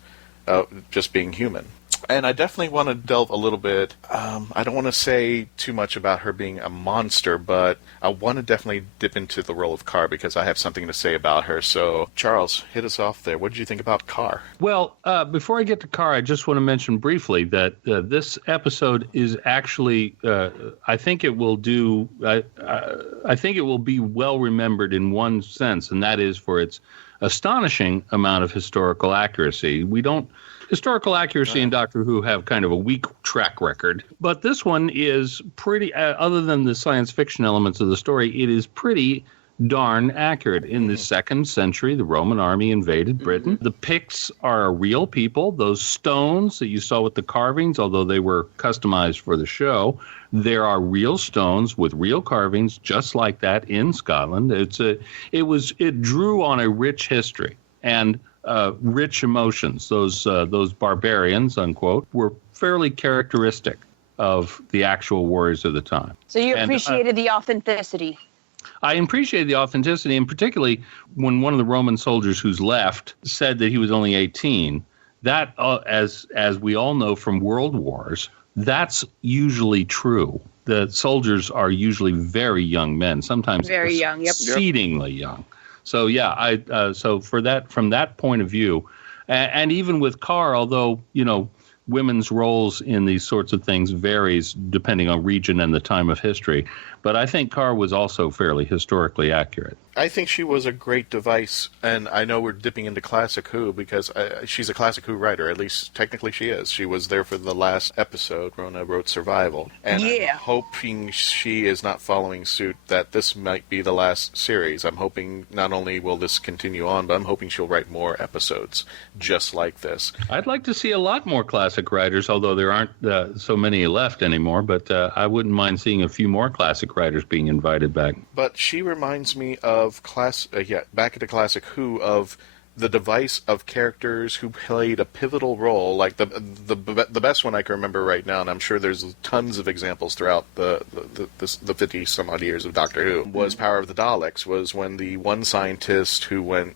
just being human. And I definitely want to delve a little bit. I don't want to say too much about her being a monster, but I want to definitely dip into the role of Carr because I have something to say about her. So, Charles, hit us off there. What did you think about Carr? Well, before I get to Carr, I just want to mention briefly that this episode is actually, I think it will do. I think it will be well remembered in one sense, and that is for its astonishing amount of historical accuracy. Historical accuracy and Doctor Who have kind of a weak track record, but this one is pretty, other than the science fiction elements of the story, it is pretty darn accurate. In the 2nd century, the Roman army invaded Britain. The Picts are real people. Those stones that you saw with the carvings, although they were customized for the show, there are real stones with real carvings just like that in Scotland. It drew on a rich history and rich emotions. Those barbarians, unquote, were fairly characteristic of the actual warriors of the time. So you appreciated the authenticity. I appreciated the authenticity, and particularly when one of the Roman soldiers who's left said that he was only 18. That, as we all know from world wars, that's usually true. The soldiers are usually very young men, sometimes very young, exceedingly young. So yeah, so from that point of view, and even with Carr, although women's roles in these sorts of things varies depending on region and the time of history, but I think Carr was also fairly historically accurate. I think she was a great device, and I know we're dipping into Classic Who because she's a Classic Who writer, at least technically she is. She was there for the last episode. Rona wrote Survival, and I'm hoping she is not following suit that this might be the last series. I'm hoping not only will this continue on, but I'm hoping she'll write more episodes just like this. I'd like to see a lot more classic writers, although there aren't so many left anymore, but I wouldn't mind seeing a few more classic writers being invited back. But she reminds me of back into Classic Who, of the device of characters who played a pivotal role. Like the best one I can remember right now, and I'm sure there's tons of examples throughout the 50 some odd years of Doctor Who, was Power of the Daleks. Was when the one scientist who went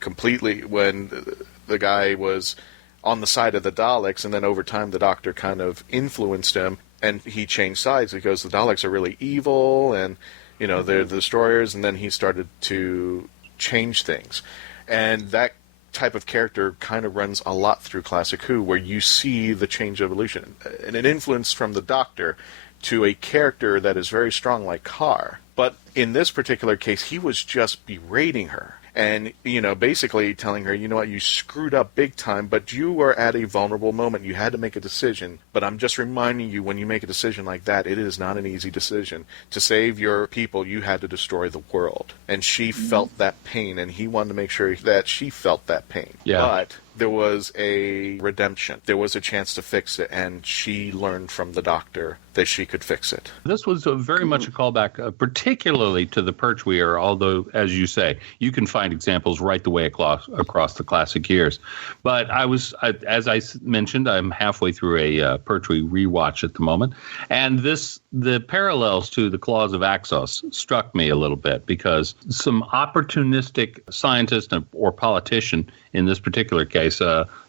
completely, when the guy was on the side of the Daleks, and then over time the Doctor kind of influenced him, and he changed sides because the Daleks are really evil, and they're the destroyers, and then he started to change things. And that type of character kind of runs a lot through Classic Who, where you see the change evolution, and an influence from the Doctor to a character that is very strong like Carr. But in this particular case, he was just berating her. And, basically telling her, you know what, you screwed up big time, but you were at a vulnerable moment. You had to make a decision. But I'm just reminding you, when you make a decision like that, it is not an easy decision. To save your people, you had to destroy the world. And she felt that pain, and he wanted to make sure that she felt that pain. Yeah. But there was a redemption. There was a chance to fix it, and she learned from the Doctor that she could fix it. This was very much a callback, particularly to the Pertwee, although, as you say, you can find examples right the way across the classic years. But as I mentioned, I'm halfway through a Pertwee rewatch at the moment, and the parallels to the Claws of Axos struck me a little bit, because some opportunistic scientist or politician, in this particular case,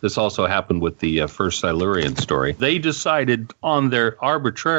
this also happened with the first Silurian story, they decided arbitrarily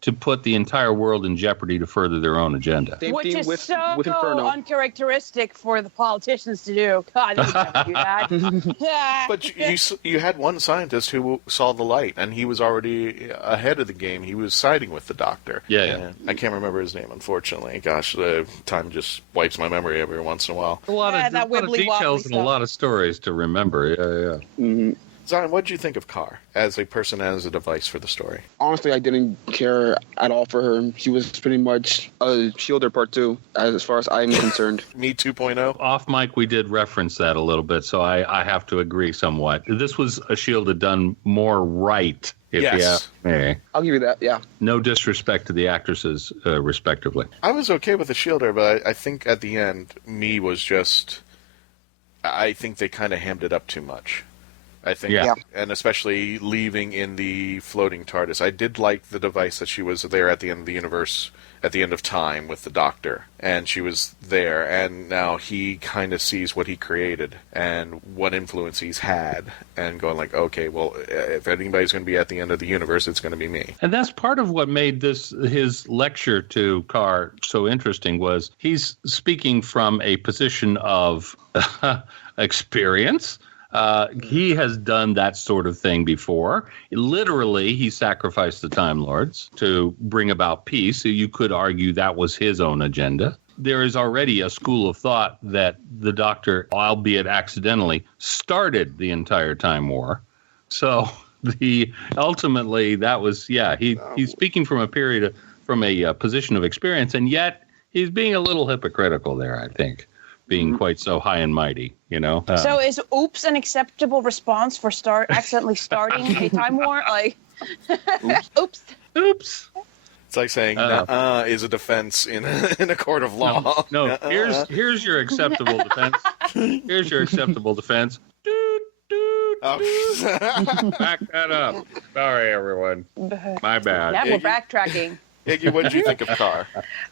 to put the entire world in jeopardy to further their own agenda. Which is so uncharacteristic for the politicians to do. God, they would never do that. But you had one scientist who saw the light, and he was already ahead of the game. He was siding with the Doctor. Yeah. I can't remember his name, unfortunately. Gosh, the time just wipes my memory every once in a while. A lot of details and a lot of stories to remember. Yeah. Mm-hmm. Zion, what did you think of Carr as a person, as a device for the story? Honestly, I didn't care at all for her. She was pretty much a Shielder Part 2, as far as I'm concerned. Me 2.0? Off mic, we did reference that a little bit, so I have to agree somewhat. This was a Shielder done more right. Yes. I'll give you that, yeah. No disrespect to the actresses, respectively. I was okay with the Shielder, but I think at the end, I think they kind of hammed it up too much. I think, and especially leaving in the floating TARDIS. I did like the device that she was there at the end of the universe, at the end of time with the Doctor, and she was there, and now he kind of sees what he created and what influence he's had, and going like, okay, well, if anybody's going to be at the end of the universe, it's going to be me. And that's part of what made his lecture to Carr so interesting, was he's speaking from a position of experience. He has done that sort of thing before. Literally, he sacrificed the Time Lords to bring about peace. So you could argue that was his own agenda. There is already a school of thought that the Doctor, albeit accidentally, started the entire Time War. So ultimately that was, he's speaking from a position of experience, and yet he's being a little hypocritical there, I think. Being quite so high and mighty, So is oops an acceptable response for accidentally starting a time war? Like, oops. It's like saying is a defense in a court of law. No. Here's your acceptable defense. Here's your acceptable defense. Back that up. Sorry, everyone. My bad. Now we're backtracking. Iggy, what did you think of Carr?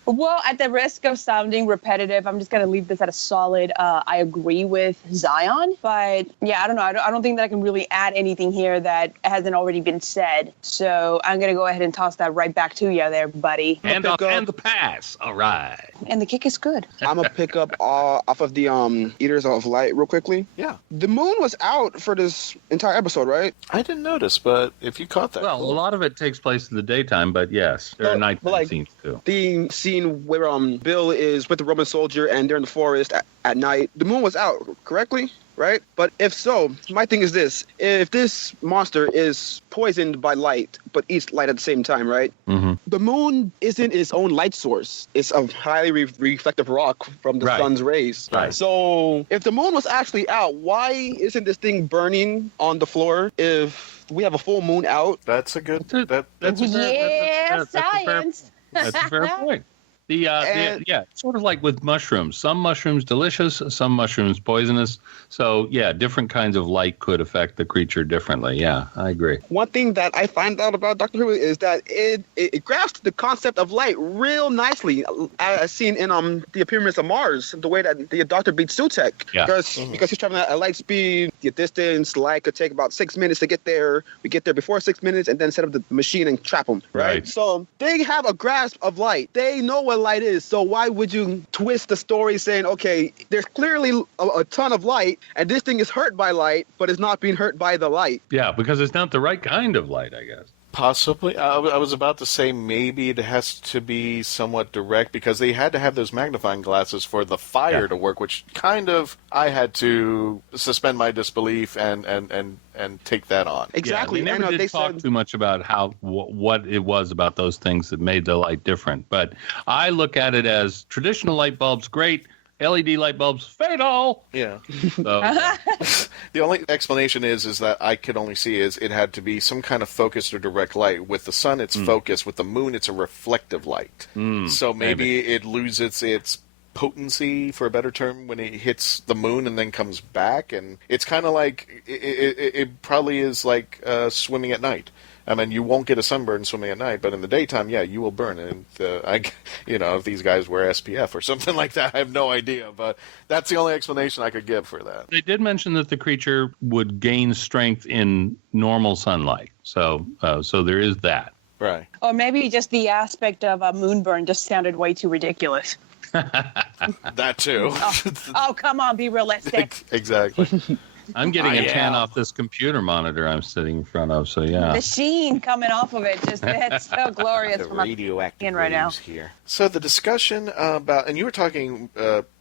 Well, at the risk of sounding repetitive, I'm just going to leave this at a solid, I agree with Zion. But yeah, I don't know. I don't think that I can really add anything here that hasn't already been said. So I'm going to go ahead and toss that right back to you there, buddy. And the pass. All right. And the kick is good. I'm going to pick up off of the Eaters of Light real quickly. Yeah. The moon was out for this entire episode, right? I didn't notice, but if you caught that. Well, a lot of it takes place in the daytime, but yes, there are nighttime scenes too. The scene where Bill is with the Roman soldier and they're in the forest at night, the moon was out, correctly? Right? But if so, my thing is this. If this monster is poisoned by light, but eats light at the same time, right? Mm-hmm. The moon isn't its own light source. It's a highly reflective rock from the sun's rays. Right. So if the moon was actually out, why isn't this thing burning on the floor if we have a full moon out? That's a good... That's science. That's a fair point. Sort of like with mushrooms. Some mushrooms delicious, some mushrooms poisonous. So, yeah, different kinds of light could affect the creature differently. Yeah, I agree. One thing that I find out about Doctor Who is that it grasps the concept of light real nicely, as seen in the Appearance of Mars, the way that the Doctor beats Sutek. Yeah. Because he's traveling at light speed, the distance, light could take about 6 minutes to get there. We get there before 6 minutes and then set up the machine and trap him. Right? So they have a grasp of light. They know what light is. So why would you twist the story saying, okay, there's clearly a ton of light and this thing is hurt by light, but it's not being hurt by the light? Yeah, because it's not the right kind of light, I guess. Possibly. I was about to say maybe it has to be somewhat direct because they had to have those magnifying glasses for the fire to work, which kind of I had to suspend my disbelief and take that on. Exactly. Yeah, they never did talk too much about what it was about those things that made the light different. But I look at it as traditional light bulbs, great. LED light bulbs, fatal. Yeah. So, the only explanation is that I could only see is it had to be some kind of focused or direct light. With the sun, it's focused. With the moon, it's a reflective light. So maybe it loses its potency, for a better term, when it hits the moon and then comes back. And it's kind of like it probably is like swimming at night. I mean, you won't get a sunburn swimming at night, but in the daytime, yeah, you will burn. And if these guys wear SPF or something like that, I have no idea. But that's the only explanation I could give for that. They did mention that the creature would gain strength in normal sunlight, so there is that. Right. Or maybe just the aspect of a moonburn just sounded way too ridiculous. That too. Oh, come on, be realistic. Exactly. I'm getting a tan off this computer monitor I'm sitting in front of, so yeah. The sheen coming off of it, it's so glorious. The radioactive right now. Here. So the discussion about, and you were talking,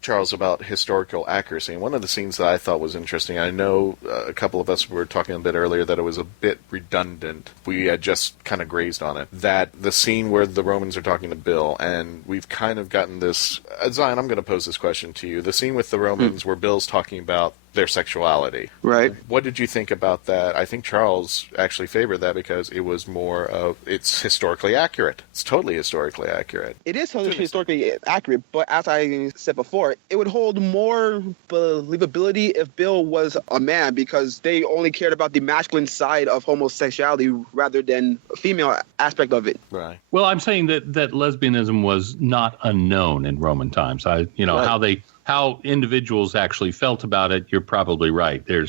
Charles, about historical accuracy, and one of the scenes that I thought was interesting, I know a couple of us were talking a bit earlier that it was a bit redundant. We had just kind of grazed on it. That the scene where the Romans are talking to Bill, and we've kind of gotten this, Zion, I'm going to pose this question to you. The scene with the Romans where Bill's talking about their sexuality. Right. What did you think about that? I think Charles actually favored that because it was more of, it's historically accurate. It's totally historically accurate. It is historically accurate, but as I said before, it would hold more believability if Bill was a man because they only cared about the masculine side of homosexuality rather than a female aspect of it. Right. Well, I'm saying that lesbianism was not unknown in Roman times. Right. How individuals actually felt about it, you're probably right. There,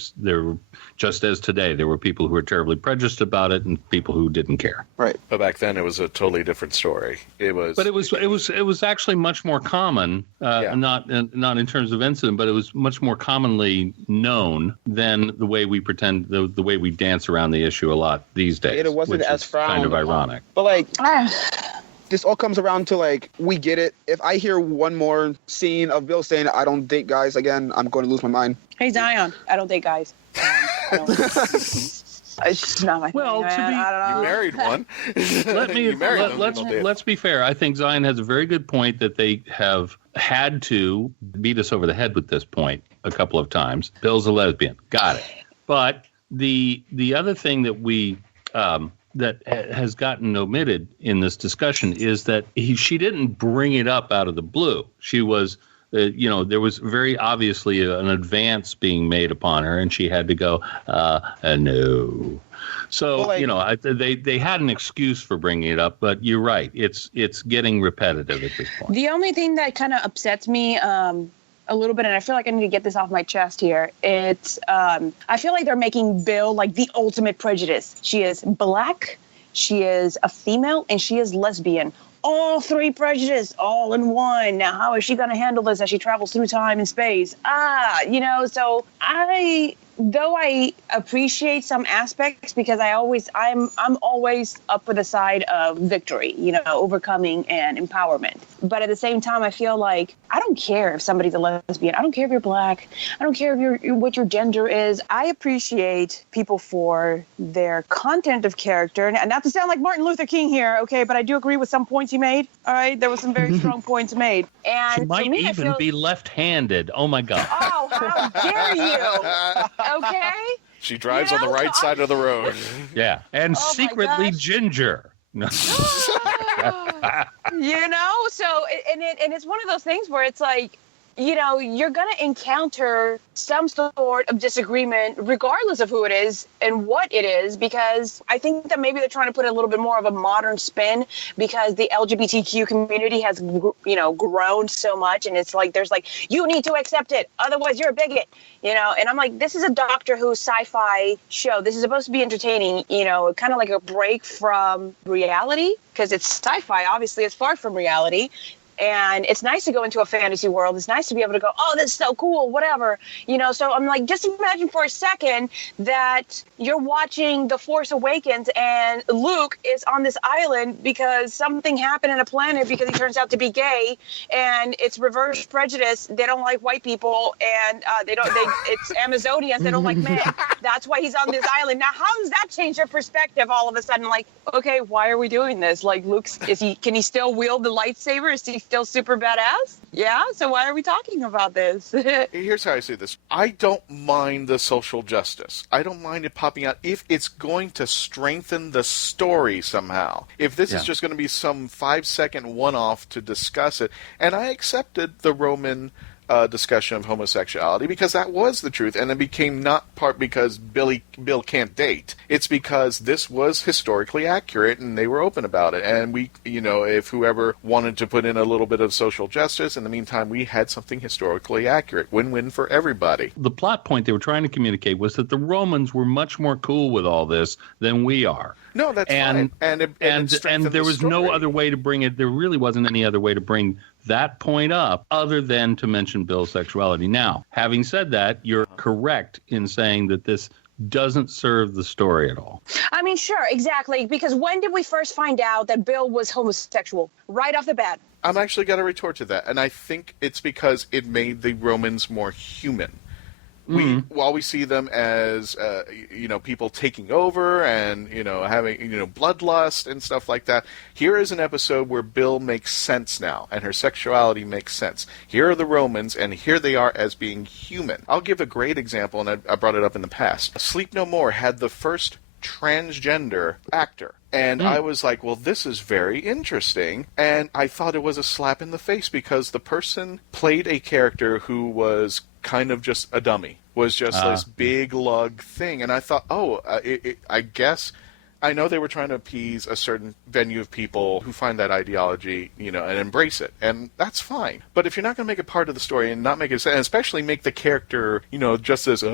just as today, there were people who were terribly prejudiced about it and people who didn't care. Right. But back then, it was a totally different story. It was actually much more common, not in terms of incident, but it was much more commonly known than the way we pretend, the way we dance around the issue a lot these days. It wasn't as frowned. Kind of ironic. But this all comes around to, we get it. If I hear one more scene of Bill saying, I don't date guys again, I'm going to lose my mind. Hey, Zion, I don't date guys. It's not my thing, man. I don't know. You married one. Let's be fair. I think Zion has a very good point that they have had to beat us over the head with this point a couple of times. Bill's a lesbian. Got it. But the other thing that we that has gotten omitted in this discussion is that she didn't bring it up out of the blue. She was, there was very obviously an advance being made upon her, and she had to go, no. So, they had an excuse for bringing it up, but you're right. It's getting repetitive at this point. The only thing that kind of upsets me a little bit, and I feel like I need to get this off my chest here. It's I feel like they're making Bill like the ultimate prejudice. She is black, she is a female, and she is lesbian. All three prejudice, all in one. Now, how is she going to handle this as she travels through time and space? So though I appreciate some aspects because I'm always up for the side of victory, overcoming and empowerment. But at the same time, I feel like I don't care if somebody's a lesbian. I don't care if you're black. I don't care if what your gender is. I appreciate people for their content of character. And not to sound like Martin Luther King here, okay, but I do agree with some points he made. All right, there were some very strong points made. And she might even be left-handed. Oh my God. Oh, how dare you? Okay. She drives on the right side of the road. Yeah, and secretly ginger. No. You know, so and it's one of those things where it's like, you know, you're going to encounter some sort of disagreement regardless of who it is and what it is, because I think that maybe they're trying to put a little bit more of a modern spin because the LGBTQ community has, you know, grown so much. And it's like, there's like, you need to accept it. Otherwise you're a bigot, you know? And I'm like, this is a Doctor Who sci-fi show. This is supposed to be entertaining, you know, kind of like a break from reality, because it's sci-fi. Obviously it's far from reality. And it's nice to go into a fantasy world. It's nice to be able to go, oh, this is so cool, whatever. You know, so I'm like, just imagine for a second that you're watching The Force Awakens and Luke is on this island because something happened in a planet because he turns out to be gay, and it's reverse prejudice. They don't like white people, and it's Amazonians. They don't like men. That's why he's on this island. Now, how does that change your perspective all of a sudden? Like, okay, why are we doing this? Like, can he still wield the lightsaber? Is he still super badass? Yeah, so why are we talking about this? Here's how I see this. I don't mind the social justice. I don't mind it popping out if it's going to strengthen the story somehow. If this is just going to be some 5-second one-off to discuss it, and I accepted the Roman discussion of homosexuality because that was the truth, and it became not part because Bill can't date. It's because this was historically accurate and they were open about it, and we, you know, if whoever wanted to put in a little bit of social justice, in the meantime we had something historically accurate. Win-win for everybody. The plot point they were trying to communicate was that the Romans were much more cool with all this than we are. No, that's fine. And there was no other way to bring it. There really wasn't any other way to bring that point up other than to mention Bill's sexuality. Now, having said that, you're correct in saying that this doesn't serve the story at all. I mean, sure, exactly. Because when did we first find out that Bill was homosexual? Right off the bat. I'm actually going to retort to that, and I think it's because it made the Romans more human. While we see them as, people taking over and, having, bloodlust and stuff like that, here is an episode where Bill makes sense now, and her sexuality makes sense. Here are the Romans, and here they are as being human. I'll give a great example, and I brought it up in the past. Sleep No More had the first transgender actor. And I was like, well, this is very interesting. And I thought it was a slap in the face because the person played a character who was kind of just a dummy, was just this big lug thing. And I thought, I guess, I know they were trying to appease a certain venue of people who find that ideology, and embrace it. And that's fine. But if you're not going to make it part of the story and not make it, and especially make the character, just as, I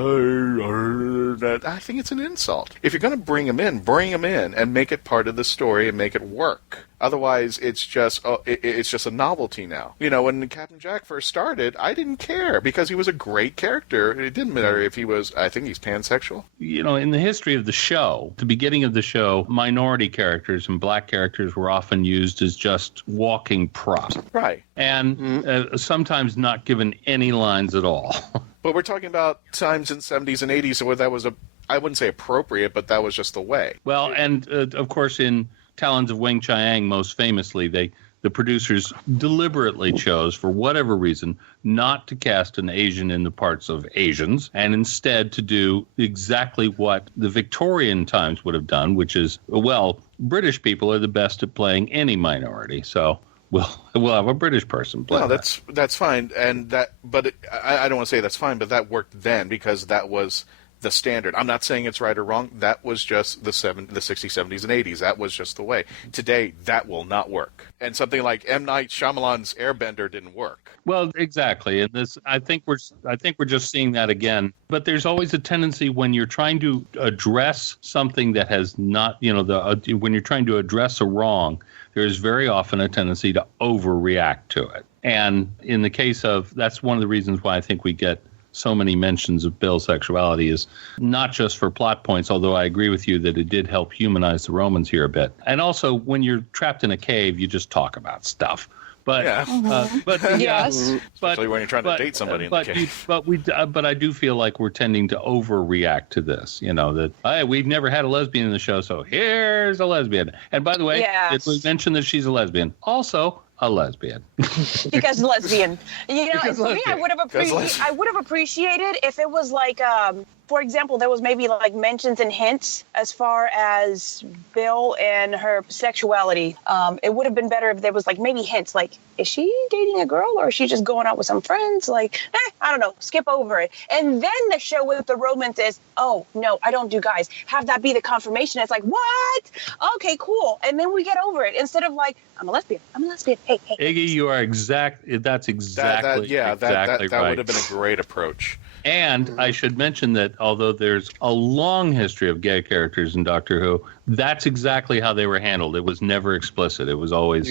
think it's an insult. If you're going to bring him in and make it part of the story and make it work. Otherwise, it's just a novelty now. When Captain Jack first started, I didn't care because he was a great character. It didn't matter if he was, I think he's pansexual. In the history of the show, the beginning of the show, minority characters and black characters were often used as just walking props. Right. And sometimes not given any lines at all. But we're talking about times in 70s and 80s where that was I wouldn't say appropriate, but that was just the way. Well, and of course in Talons of Weng Chiang, most famously, the producers deliberately chose, for whatever reason, not to cast an Asian in the parts of Asians, and instead to do exactly what the Victorian times would have done, which is, British people are the best at playing any minority, so we'll have a British person play. No, that's fine, but I don't want to say that's fine, but that worked then because that was the standard. I'm not saying it's right or wrong. That was just the 60s, 70s, and 80s. That was just the way. Today, that will not work. And something like M. Night Shyamalan's Airbender didn't work. Well, exactly. And I think we're just seeing that again. But there's always a tendency when you're trying to address something that has not, when you're trying to address a wrong, there's very often a tendency to overreact to it. And in the case of, that's one of the reasons why I think we get so many mentions of Bill's sexuality is not just for plot points, although I agree with you that it did help humanize the Romans here a bit. And also, when you're trapped in a cave, you just talk about stuff. But especially when you're trying to date somebody in the cave. But I do feel like we're tending to overreact to this. That we've never had a lesbian in the show, so here's a lesbian. And by the way, did we mention that she's a lesbian? Also, a lesbian. Because lesbian. For me, I would have appreciated if it was like for example, there was maybe like mentions and hints as far as Bill and her sexuality. It would have been better if there was like maybe hints, like, is she dating a girl or is she just going out with some friends? Like, I don't know, skip over it. And then the show with the romance is, oh, no, I don't do guys. Have that be the confirmation. It's like, what? Okay, cool. And then we get over it instead of like, I'm a lesbian. Hey. Iggy, you are that's exactly that right. would have been a great approach. And I should mention that although there's a long history of gay characters in Doctor Who, that's exactly how they were handled. It was never explicit. It was always,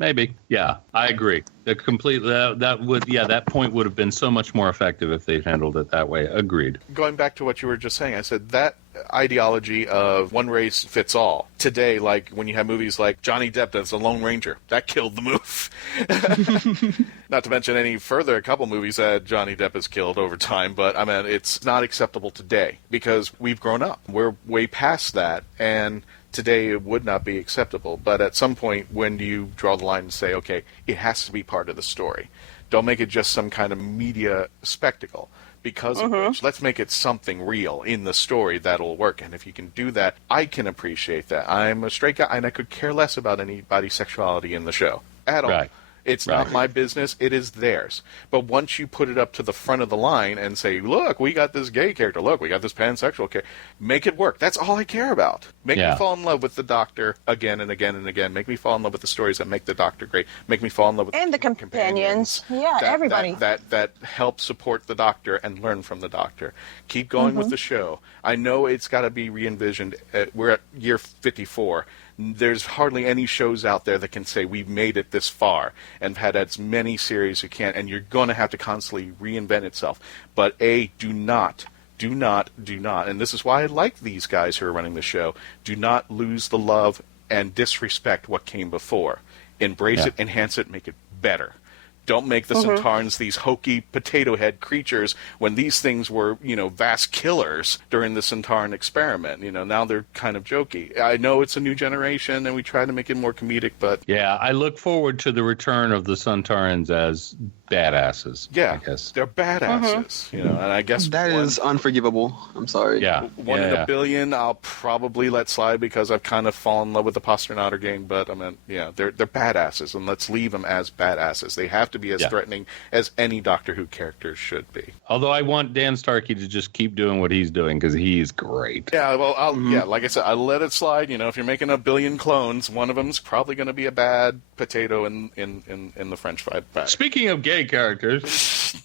maybe. Yeah, I agree. That point would have been so much more effective if they handled it that way. Agreed. Going back to what you were just saying, I said that ideology of one race fits all. Today, like when you have movies like Johnny Depp as the Lone Ranger, that killed the move. Not to mention any further, a couple movies that Johnny Depp has killed over time, but I mean, it's not acceptable today because we've grown up. We're way past that, and today it would not be acceptable. But at some point, when do you draw the line and say, okay, it has to be part of the story? Don't make it just some kind of media spectacle. Because of which, let's make it something real in the story that'll work. And if you can do that, I can appreciate that. I'm a straight guy, and I could care less about anybody's sexuality in the show at all. Right. It's not my business. It is theirs. But once you put it up to the front of the line and say, look, we got this gay character. Look, we got this pansexual character. Make it work. That's all I care about. Make me fall in love with the Doctor again and again and again. Make me fall in love with the stories that make the Doctor great. Make me fall in love with the companions. Yeah, everybody. That help support the Doctor and learn from the Doctor. Keep going with the show. I know it's got to be re-envisioned. We're at year 54. There's hardly any shows out there that can say we've made it this far and had as many series as you can, and you're going to have to constantly reinvent itself. But do not, and this is why I like these guys who are running the show, do not lose the love and disrespect what came before. Embrace it, enhance it, make it better. Don't make the Centaurans these hokey potato head creatures when these things were, vast killers during the Centauran experiment. Now they're kind of jokey. I know it's a new generation and we try to make it more comedic, but... Yeah, I look forward to the return of the Centaurans as badasses. Yeah, I guess. They're badasses, and I guess... That is unforgivable. I'm sorry. Yeah. One in a billion, I'll probably let slide because I've kind of fallen in love with the Pasternatter gang, but I mean, they're badasses, and let's leave them as badasses. They have to be as threatening as any Doctor Who characters should be. Although I want Dan Starkey to just keep doing what he's doing because he's great. Yeah, well, like I said, I let it slide. If you're making a billion clones, one of them's probably going to be a bad potato in the French fry bag. Speaking of gay characters...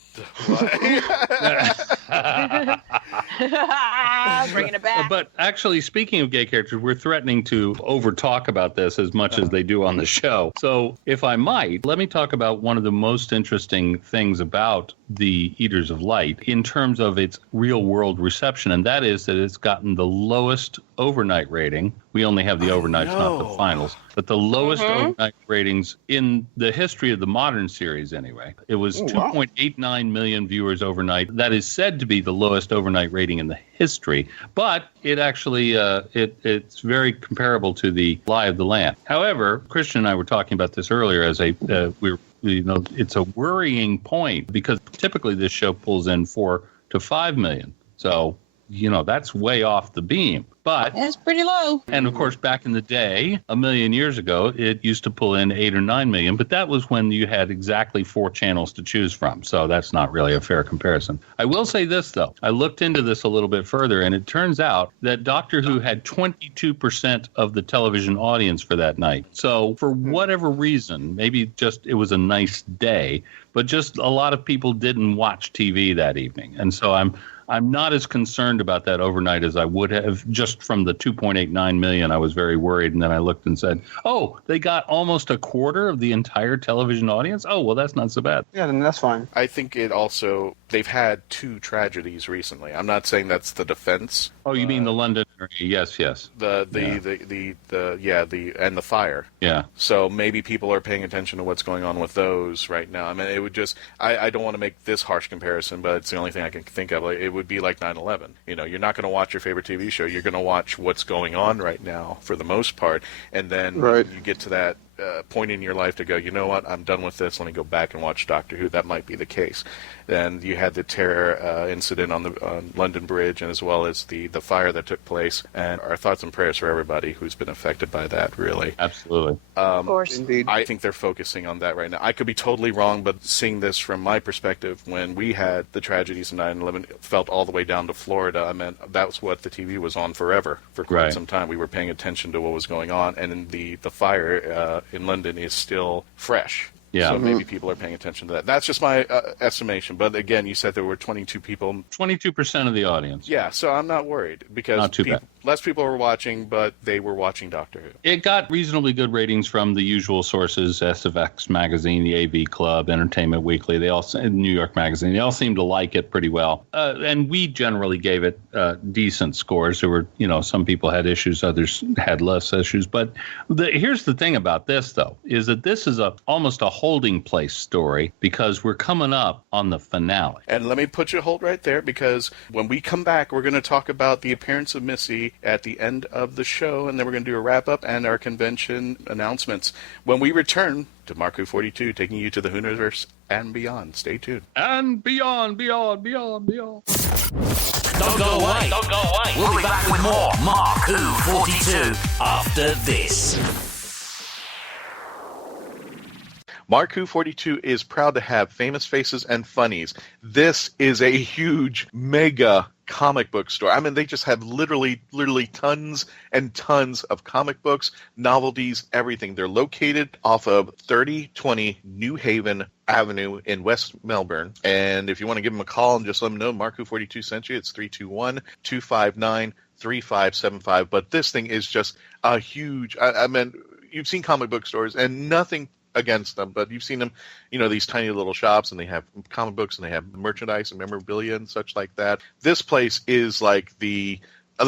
Bringing it back. But actually, speaking of gay characters, we're threatening to over-talk about this as much as they do on the show. So, if I might, let me talk about one of the most interesting things about the Eaters of Light in terms of its real-world reception, and that is that it's gotten the lowest overnight rating. We only have the overnights, not the finals. But the lowest overnight ratings in the history of the modern series, anyway. It was 2.89 million viewers overnight. That is said to be the lowest overnight rating in the history. But it actually, it's very comparable to the Lie of the Land. However, Christian and I were talking about this earlier as it's a worrying point because typically this show pulls in 4 to 5 million. So, that's way off the beam. But it's pretty low. And of course, back in the day, a million years ago, it used to pull in 8 or 9 million. But that was when you had exactly 4 channels to choose from. So that's not really a fair comparison. I will say this, though. I looked into this a little bit further, and it turns out that Doctor Who had 22% of the television audience for that night. So for whatever reason, maybe just it was a nice day, but just a lot of people didn't watch TV that evening. And so I'm not as concerned about that overnight as I would have just from the 2.89 million. I was very worried, and then I looked and said, oh, they got almost a quarter of the entire television audience? Oh, well, that's not so bad. Yeah, then that's fine. I think it also, they've had 2 tragedies recently. I'm not saying that's the defense. Oh, you mean the London? Yes. The and the fire. Yeah. So maybe people are paying attention to what's going on with those right now. I mean, it would just, I don't want to make this harsh comparison, but it's the only thing I can think of. It would be like 9/11. You're not going to watch your favorite TV show. You're going to watch what's going on right now for the most part, and then you get to that point in your life to go, you know what, I'm done with this, let me go back and watch Doctor Who, that might be the case. Then you had the terror incident on London Bridge, and as well as the fire that took place, and our thoughts and prayers for everybody who's been affected by that, really. Absolutely. Of course. Indeed. I think they're focusing on that right now. I could be totally wrong, but seeing this from my perspective, when we had the tragedies in 9/11, it felt all the way down to Florida. I mean, that was what the TV was on forever, for quite some time. We were paying attention to what was going on, and the fire in London is still fresh. Yeah. So maybe people are paying attention to that. That's just my estimation. But again, you said there were 22 people. 22% of the audience. Yeah, so I'm not worried because Not too bad. less people were watching, but they were watching Doctor Who. It got reasonably good ratings from the usual sources, SFX Magazine, the AV Club, Entertainment Weekly, New York Magazine. They all seemed to like it pretty well. And we generally gave it decent scores. There were, some people had issues, others had less issues. But here's the thing about this, though, is that this is almost a holding place story because we're coming up on the finale. And let me put you a hold right there, because when we come back, we're going to talk about the appearance of Missy at the end of the show, and then we're going to do a wrap-up and our convention announcements. When we return to Mark Who 42, taking you to the Whoniverse and beyond. Stay tuned. And beyond, beyond, beyond, beyond. Don't go away. Don't go away. We'll be back with more Mark Who 42 after this. Mark Who 42 is proud to have Famous Faces and Funnies. This is a huge, mega comic book store. I mean, they just have literally tons and tons of comic books, novelties, everything. They're located off of 3020 New Haven Avenue in West Melbourne. And if you want to give them a call and just let them know Mark Who 42 sent you, it's 321-259-3575. But this thing is just a huge, I mean, you've seen comic book stores and nothing against them, but you've seen them, these tiny little shops, and they have comic books and they have merchandise and memorabilia and such like that. This place is like the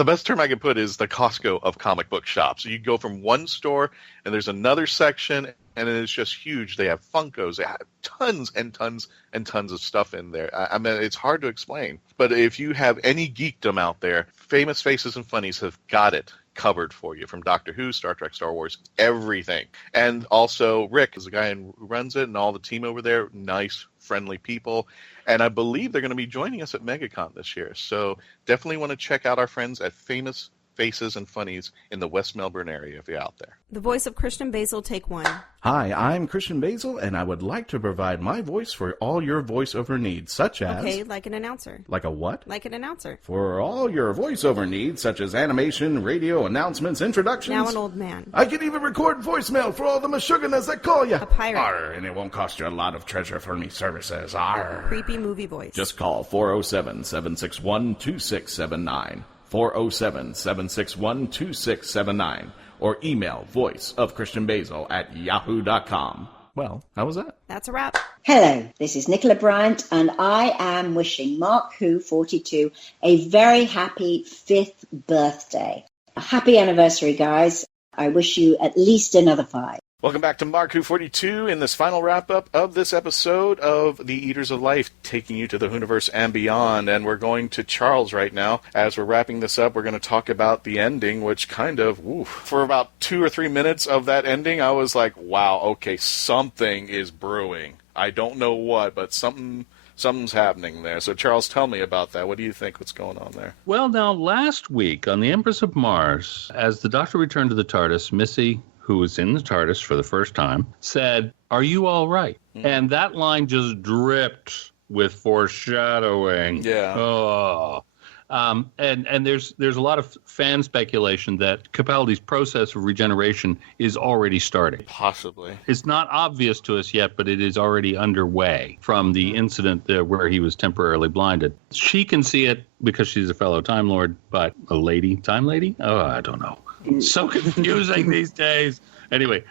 best term I can put is the Costco of comic book shops. So you go from one store and there's another section, and it's just huge. They have Funkos, they have tons and tons and tons of stuff in there. I mean, it's hard to explain, but if you have any geekdom out there, Famous Faces and Funnies have got it covered for you, from Doctor Who, Star Trek, Star Wars, everything. And also Rick is the guy who runs it, and all the team over there, nice, friendly people. And I believe they're going to be joining us at MegaCon this year. So definitely want to check out our friends at Famous Faces and Funnies in the West Melbourne area if you're out there. The voice of Christian Basil, take one. Hi, I'm Christian Basil, and I would like to provide my voice for all your voiceover needs, such as... Okay, like an announcer. Like a what? Like an announcer. For all your voiceover needs, such as animation, radio, announcements, introductions... Now an old man. I can even record voicemail for all the Meshuggahs that call you. A pirate. Arr, and it won't cost you a lot of treasure for me services. Arr. Creepy movie voice. Just call 407-761-2679. 407-761-2679, or email voiceofchristianbasil@yahoo.com. Well, how was that? That's a wrap. Hello, this is Nicola Bryant, and I am wishing Mark Who 42 a very happy 5th birthday. A happy anniversary, guys. I wish you at least another 5. Welcome back to Mark Who 42 in this final wrap-up of this episode of The Eaters of Life, taking you to the Whoniverse and beyond. And we're going to Charles right now. As we're wrapping this up, we're going to talk about the ending, which kind of, for about 2 or 3 minutes of that ending, I was like, wow, okay, something is brewing. I don't know what, but something's happening there. So, Charles, tell me about that. What do you think? What's going on there? Well, now, last week on the Empress of Mars, as the Doctor returned to the TARDIS, Missy, who was in the TARDIS for the first time, said, "Are you all right?" And that line just dripped with foreshadowing. Yeah. Oh. And there's a lot of fan speculation that Capaldi's process of regeneration is already starting. Possibly. It's not obvious to us yet, but it is already underway from the incident where he was temporarily blinded. She can see it because she's a fellow Time Lord, but a lady, Time Lady? Oh, I don't know. So confusing these days. Anyway,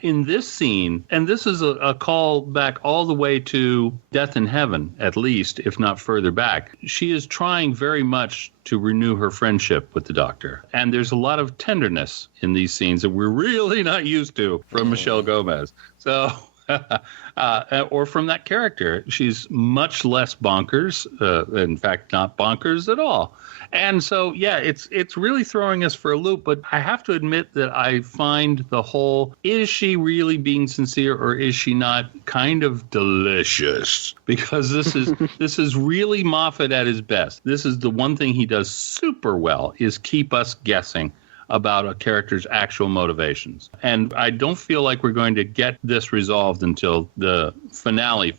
in this scene, and this is a call back all the way to Death in Heaven, at least, if not further back, she is trying very much to renew her friendship with the Doctor. And there's a lot of tenderness in these scenes that we're really not used to from Michelle Gomez. So or from that character. She's much less bonkers, in fact, not bonkers at all. And so, yeah, it's really throwing us for a loop. But I have to admit that I find the whole, is she really being sincere or is she not, kind of delicious? Because this is really Moffat at his best. This is the one thing he does super well, is keep us guessing about a character's actual motivations. And I don't feel like we're going to get this resolved until the finale.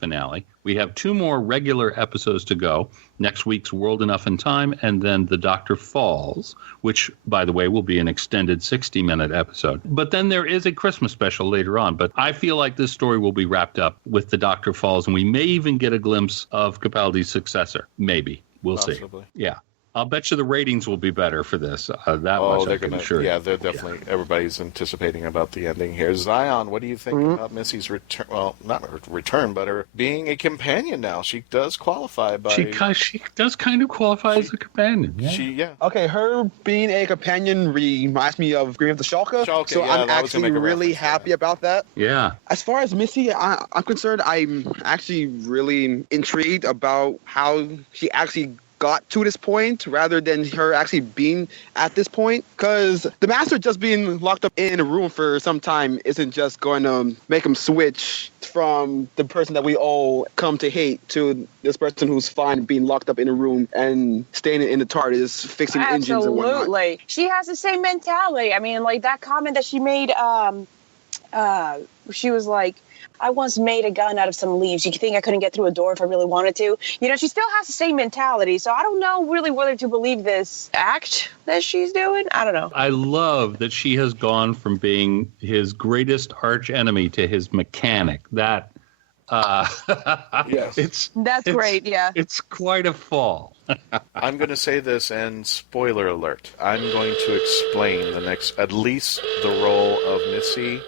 We have 2 more regular episodes to go. Next week's World Enough in Time, and then The Doctor Falls, which, by the way, will be an extended 60-minute episode. But then there is a Christmas special later on. But I feel like this story will be wrapped up with The Doctor Falls, and we may even get a glimpse of Capaldi's successor. Maybe. We'll Possibly. see. Yeah. I'll bet you the ratings will be better for this. That much I can assure you. Yeah, they're definitely. Yeah. Everybody's anticipating about the ending here. Zion, what do you think about Missy's return? Well, not her return, but her being a companion now. She does qualify by. She does kind of qualify as a companion. Yeah. Okay, her being a companion reminds me of Green of the Shulker. So I'm actually really happy about that. Yeah. As far as Missy, I'm concerned, I'm actually really intrigued about how she actually got to this point rather than her actually being at this point, because the Master just being locked up in a room for some time isn't just going to make him switch from the person that we all come to hate to this person who's fine being locked up in a room and staying in the TARDIS fixing engines and whatnot. Absolutely. She has the same mentality. I mean, like that comment that she made, she was like, I once made a gun out of some leaves. You think I couldn't get through a door if I really wanted to? You know, she still has the same mentality. So I don't know really whether to believe this act that she's doing. I don't know. I love that she has gone from being his greatest arch enemy to his mechanic. That, yes. That's great, yeah. It's quite a fall. I'm going to say this, and spoiler alert, I'm going to explain at least the role of Missy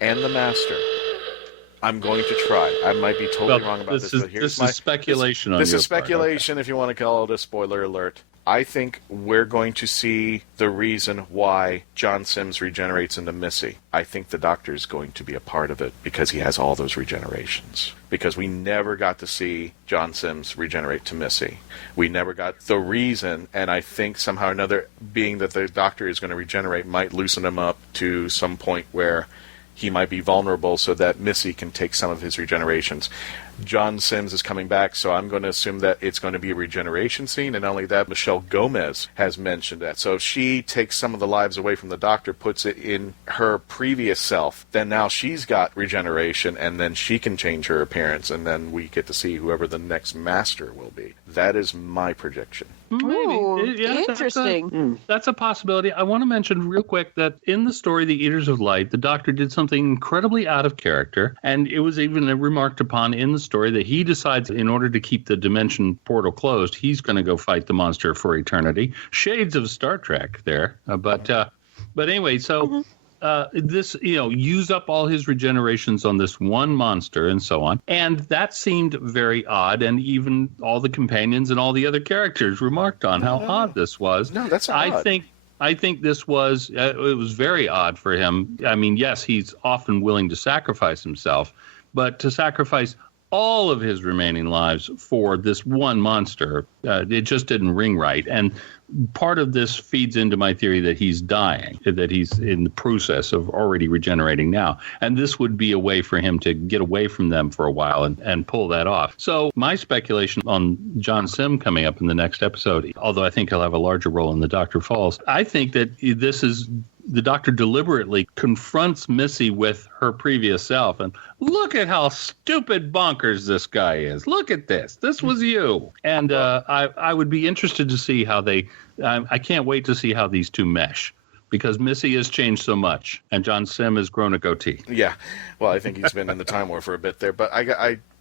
and the Master. I'm going to try. I might be totally wrong about this, but here's this is speculation on your part. This is speculation, if you want to call it a spoiler alert. I think we're going to see the reason why John Sims regenerates into Missy. I think the Doctor is going to be a part of it because he has all those regenerations. Because we never got to see John Sims regenerate to Missy. We never got the reason, and I think somehow or another, being that the Doctor is going to regenerate might loosen him up to some point where he might be vulnerable so that Missy can take some of his regenerations. John Sims is coming back, so I'm going to assume that it's going to be a regeneration scene, and not only that, Michelle Gomez has mentioned that. So if she takes some of the lives away from the Doctor, puts it in her previous self, then now she's got regeneration, and then she can change her appearance, and then we get to see whoever the next Master will be. That is my prediction. Maybe. Ooh, Yeah, interesting. That's a possibility. I want to mention real quick that in the story, The Eaters of Light, the Doctor did something incredibly out of character, and it was even remarked upon in the story that he decides in order to keep the dimension portal closed, he's going to go fight the monster for eternity. Shades of Star Trek there. But anyway, so this, use up all his regenerations on this one monster and so on. And that seemed very odd. And even all the companions and all the other characters remarked on how odd this was. No, that's odd. I think this was, it was very odd for him. I mean, yes, he's often willing to sacrifice himself, but to sacrifice all of his remaining lives for this one monster, it just didn't ring right. And part of this feeds into my theory that he's dying, that he's in the process of already regenerating now. And this would be a way for him to get away from them for a while and pull that off. So my speculation on John Sim coming up in the next episode, although I think he'll have a larger role in The Doctor Falls, I think that this is the Doctor deliberately confronts Missy with her previous self. And look at how stupid bonkers this guy is. Look at this. This was you. And I would be interested to see how I can't wait to see how these two mesh. Because Missy has changed so much, and John Sim has grown a goatee. Yeah, well, I think he's been in the Time War for a bit there, but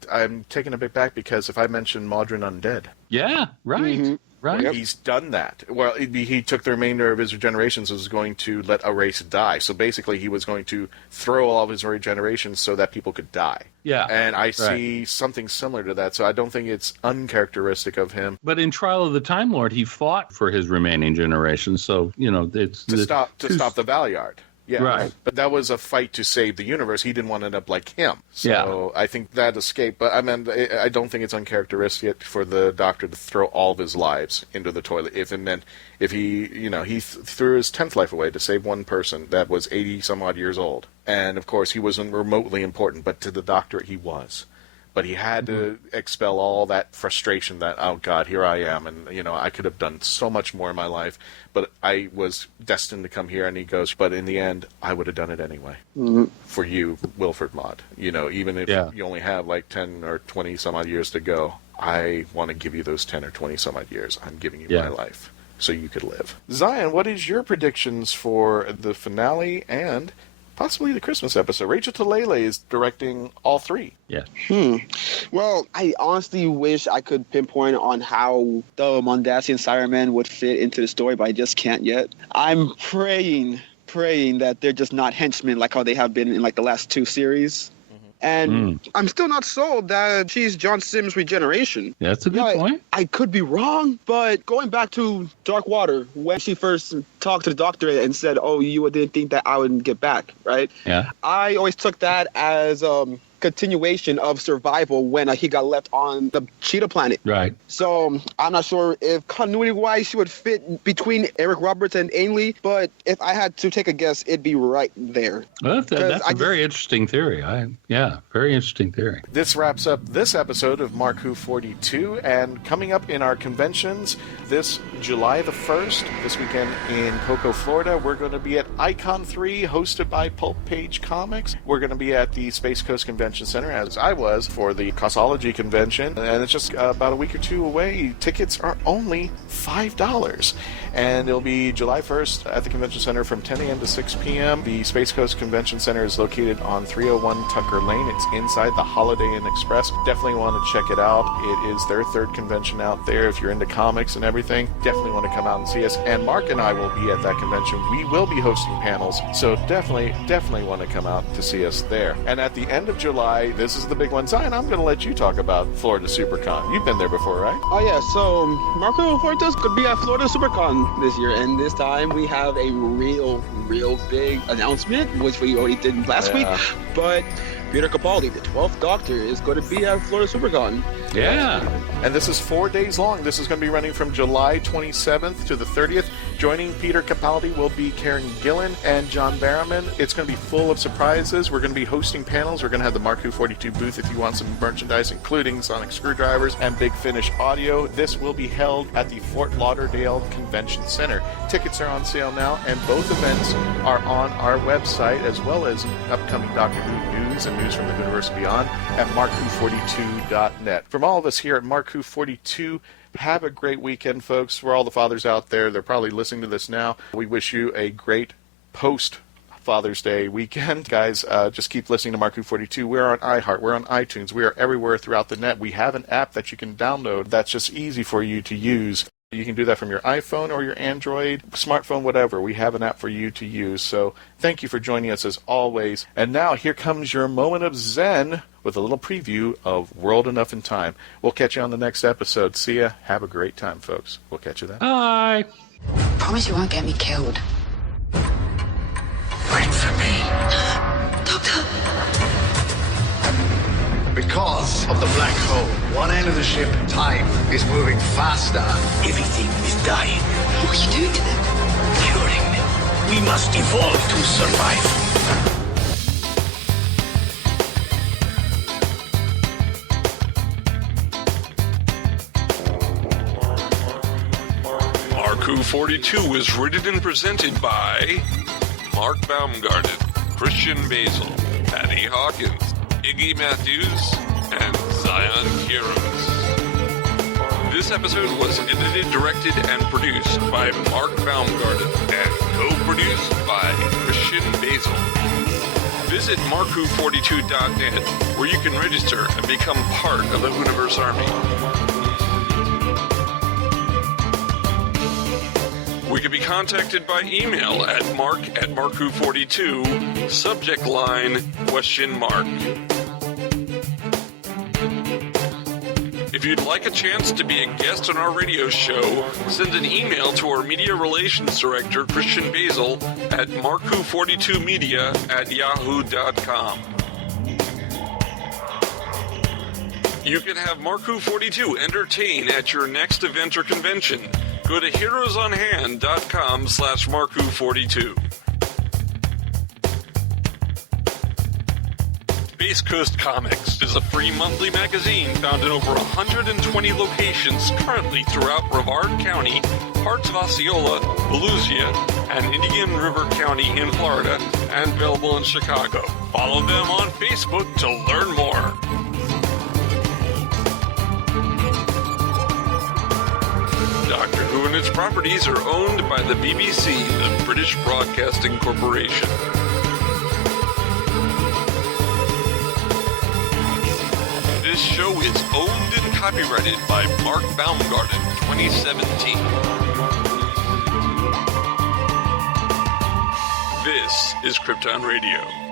I'm taking a bit back because if I mention Modern Undead. Yeah, right. Mm-hmm. Right. He's done that. Well, he took the remainder of his regenerations, was going to let a race die. So basically, he was going to throw all of his regenerations so that people could die. Yeah. And I see something similar to that. So I don't think it's uncharacteristic of him. But in Trial of the Time Lord, he fought for his remaining generations. So, it's... To stop the Valeyard. Yeah, Right. But that was a fight to save the universe. He didn't want to end up like him. So I think that escape. But I mean, I don't think it's uncharacteristic for the Doctor to throw all of his lives into the toilet. If he, he threw his 10th life away to save one person that was 80 some odd years old, and of course he wasn't remotely important, but to the Doctor he was. But he had to expel all that frustration that, oh, God, here I am. And, I could have done so much more in my life, but I was destined to come here. And he goes, but in the end, I would have done it anyway. Mm-hmm. For you, Wilford Maude. Even if you only have like 10 or 20 some odd years to go, I want to give you those 10 or 20 some odd years. I'm giving you my life so you could live. Zion, what is your predictions for the finale and possibly the Christmas episode? Rachel Talalay is directing all three. Yeah. Well, I honestly wish I could pinpoint on how the Mondasian Cybermen would fit into the story, but I just can't yet. I'm praying that they're just not henchmen like how they have been in like the last 2 series. And I'm still not sold that she's John Sims' regeneration. Yeah, that's a good point. I could be wrong, but going back to Dark Water, when she first talked to the Doctor and said, oh, you didn't think that I would get back, right? Yeah. I always took that as continuation of survival when he got left on the Cheetah planet. Right. So I'm not sure if continuity-wise she would fit between Eric Roberts and Ainley, but if I had to take a guess, it'd be right there. Well, that's a very interesting theory. Very interesting theory. This wraps up this episode of Mark Who 42, and coming up in our conventions this July the 1st, this weekend in Cocoa, Florida, we're going to be at Icon 3, hosted by Pulp Page Comics. We're going to be at the Space Coast Convention Center, as I was for the Cosmology Convention, and it's just about a week or 2 away. Tickets are only $5, and it'll be July 1st at the Convention Center from 10 a.m. to 6 p.m. The Space Coast Convention Center is located on 301 Tucker Lane. It's inside the Holiday Inn Express. Definitely want to check it out. It is their 3rd convention out there. If you're into comics and everything, definitely want to come out and see us. And Mark and I will be at that convention. We will be hosting panels, so definitely want to come out to see us there. And at the end of July, this is the big one. Zion, I'm going to let you talk about Florida SuperCon. You've been there before, right? Oh, yeah. So Marco Fortes could be at Florida SuperCon this year, and this time we have a real big announcement, which we already did last week, but Peter Capaldi, the 12th Doctor, is going to be at Florida SuperCon. Yeah. And this is 4 days long. This is going to be running from July 27th to the 30th. Joining Peter Capaldi will be Karen Gillan and John Barrowman. It's going to be full of surprises. We're going to be hosting panels. We're going to have the Mark Who 42 booth if you want some merchandise, including sonic screwdrivers and Big Finish audio. This will be held at the Fort Lauderdale Convention Center. Tickets are on sale now, and both events are on our website, as well as upcoming Doctor Who news and news from the universe beyond at markwho42.net. From all of us here at Mark Who 42, have a great weekend, folks. For all the fathers out there, they're probably listening to this now. We wish you a great post-Father's Day weekend. Guys, just keep listening to Mark Who 42. We're on iHeart. We're on iTunes. We are everywhere throughout the net. We have an app that you can download that's just easy for you to use. You can do that from your iPhone or your Android, smartphone, whatever. We have an app for you to use. So thank you for joining us as always. And now here comes your moment of Zen with a little preview of World Enough in Time. We'll catch you on the next episode. See ya. Have a great time, folks. We'll catch you then. Bye. Promise you won't get me killed. Wait for me. Doctor. Because of the black hole, one end of the ship, time, is moving faster. Everything is dying. What are you doing to them? Curing them. We must evolve to survive. Mark Who 42 is written and presented by Mark Baumgarten, Christian Basil, Patty Hawkins, Iggy Matthews, and Zion Kiros. This episode was edited, directed, and produced by Mark Baumgarten and co-produced by Christian Basil. Visit markwho42.net, where you can register and become part of the Whoniverse Army. We can be contacted by email at mark@markwho42, subject line, ? If If you'd like a chance to be a guest on our radio show, send an email to our Media Relations Director, Christian Basil, at marku42media@yahoo.com. You can have Marku42 entertain at your next event or convention. Go to heroesonhand.com/Marku42. Space Coast Comics is a free monthly magazine found in over 120 locations currently throughout Brevard County, parts of Osceola, Volusia, and Indian River County in Florida, and available in Chicago. Follow them on Facebook to learn more. Doctor Who and its properties are owned by the BBC, the British Broadcasting Corporation. This show is owned and copyrighted by Mark Baumgarten, 2017. This is Krypton Radio.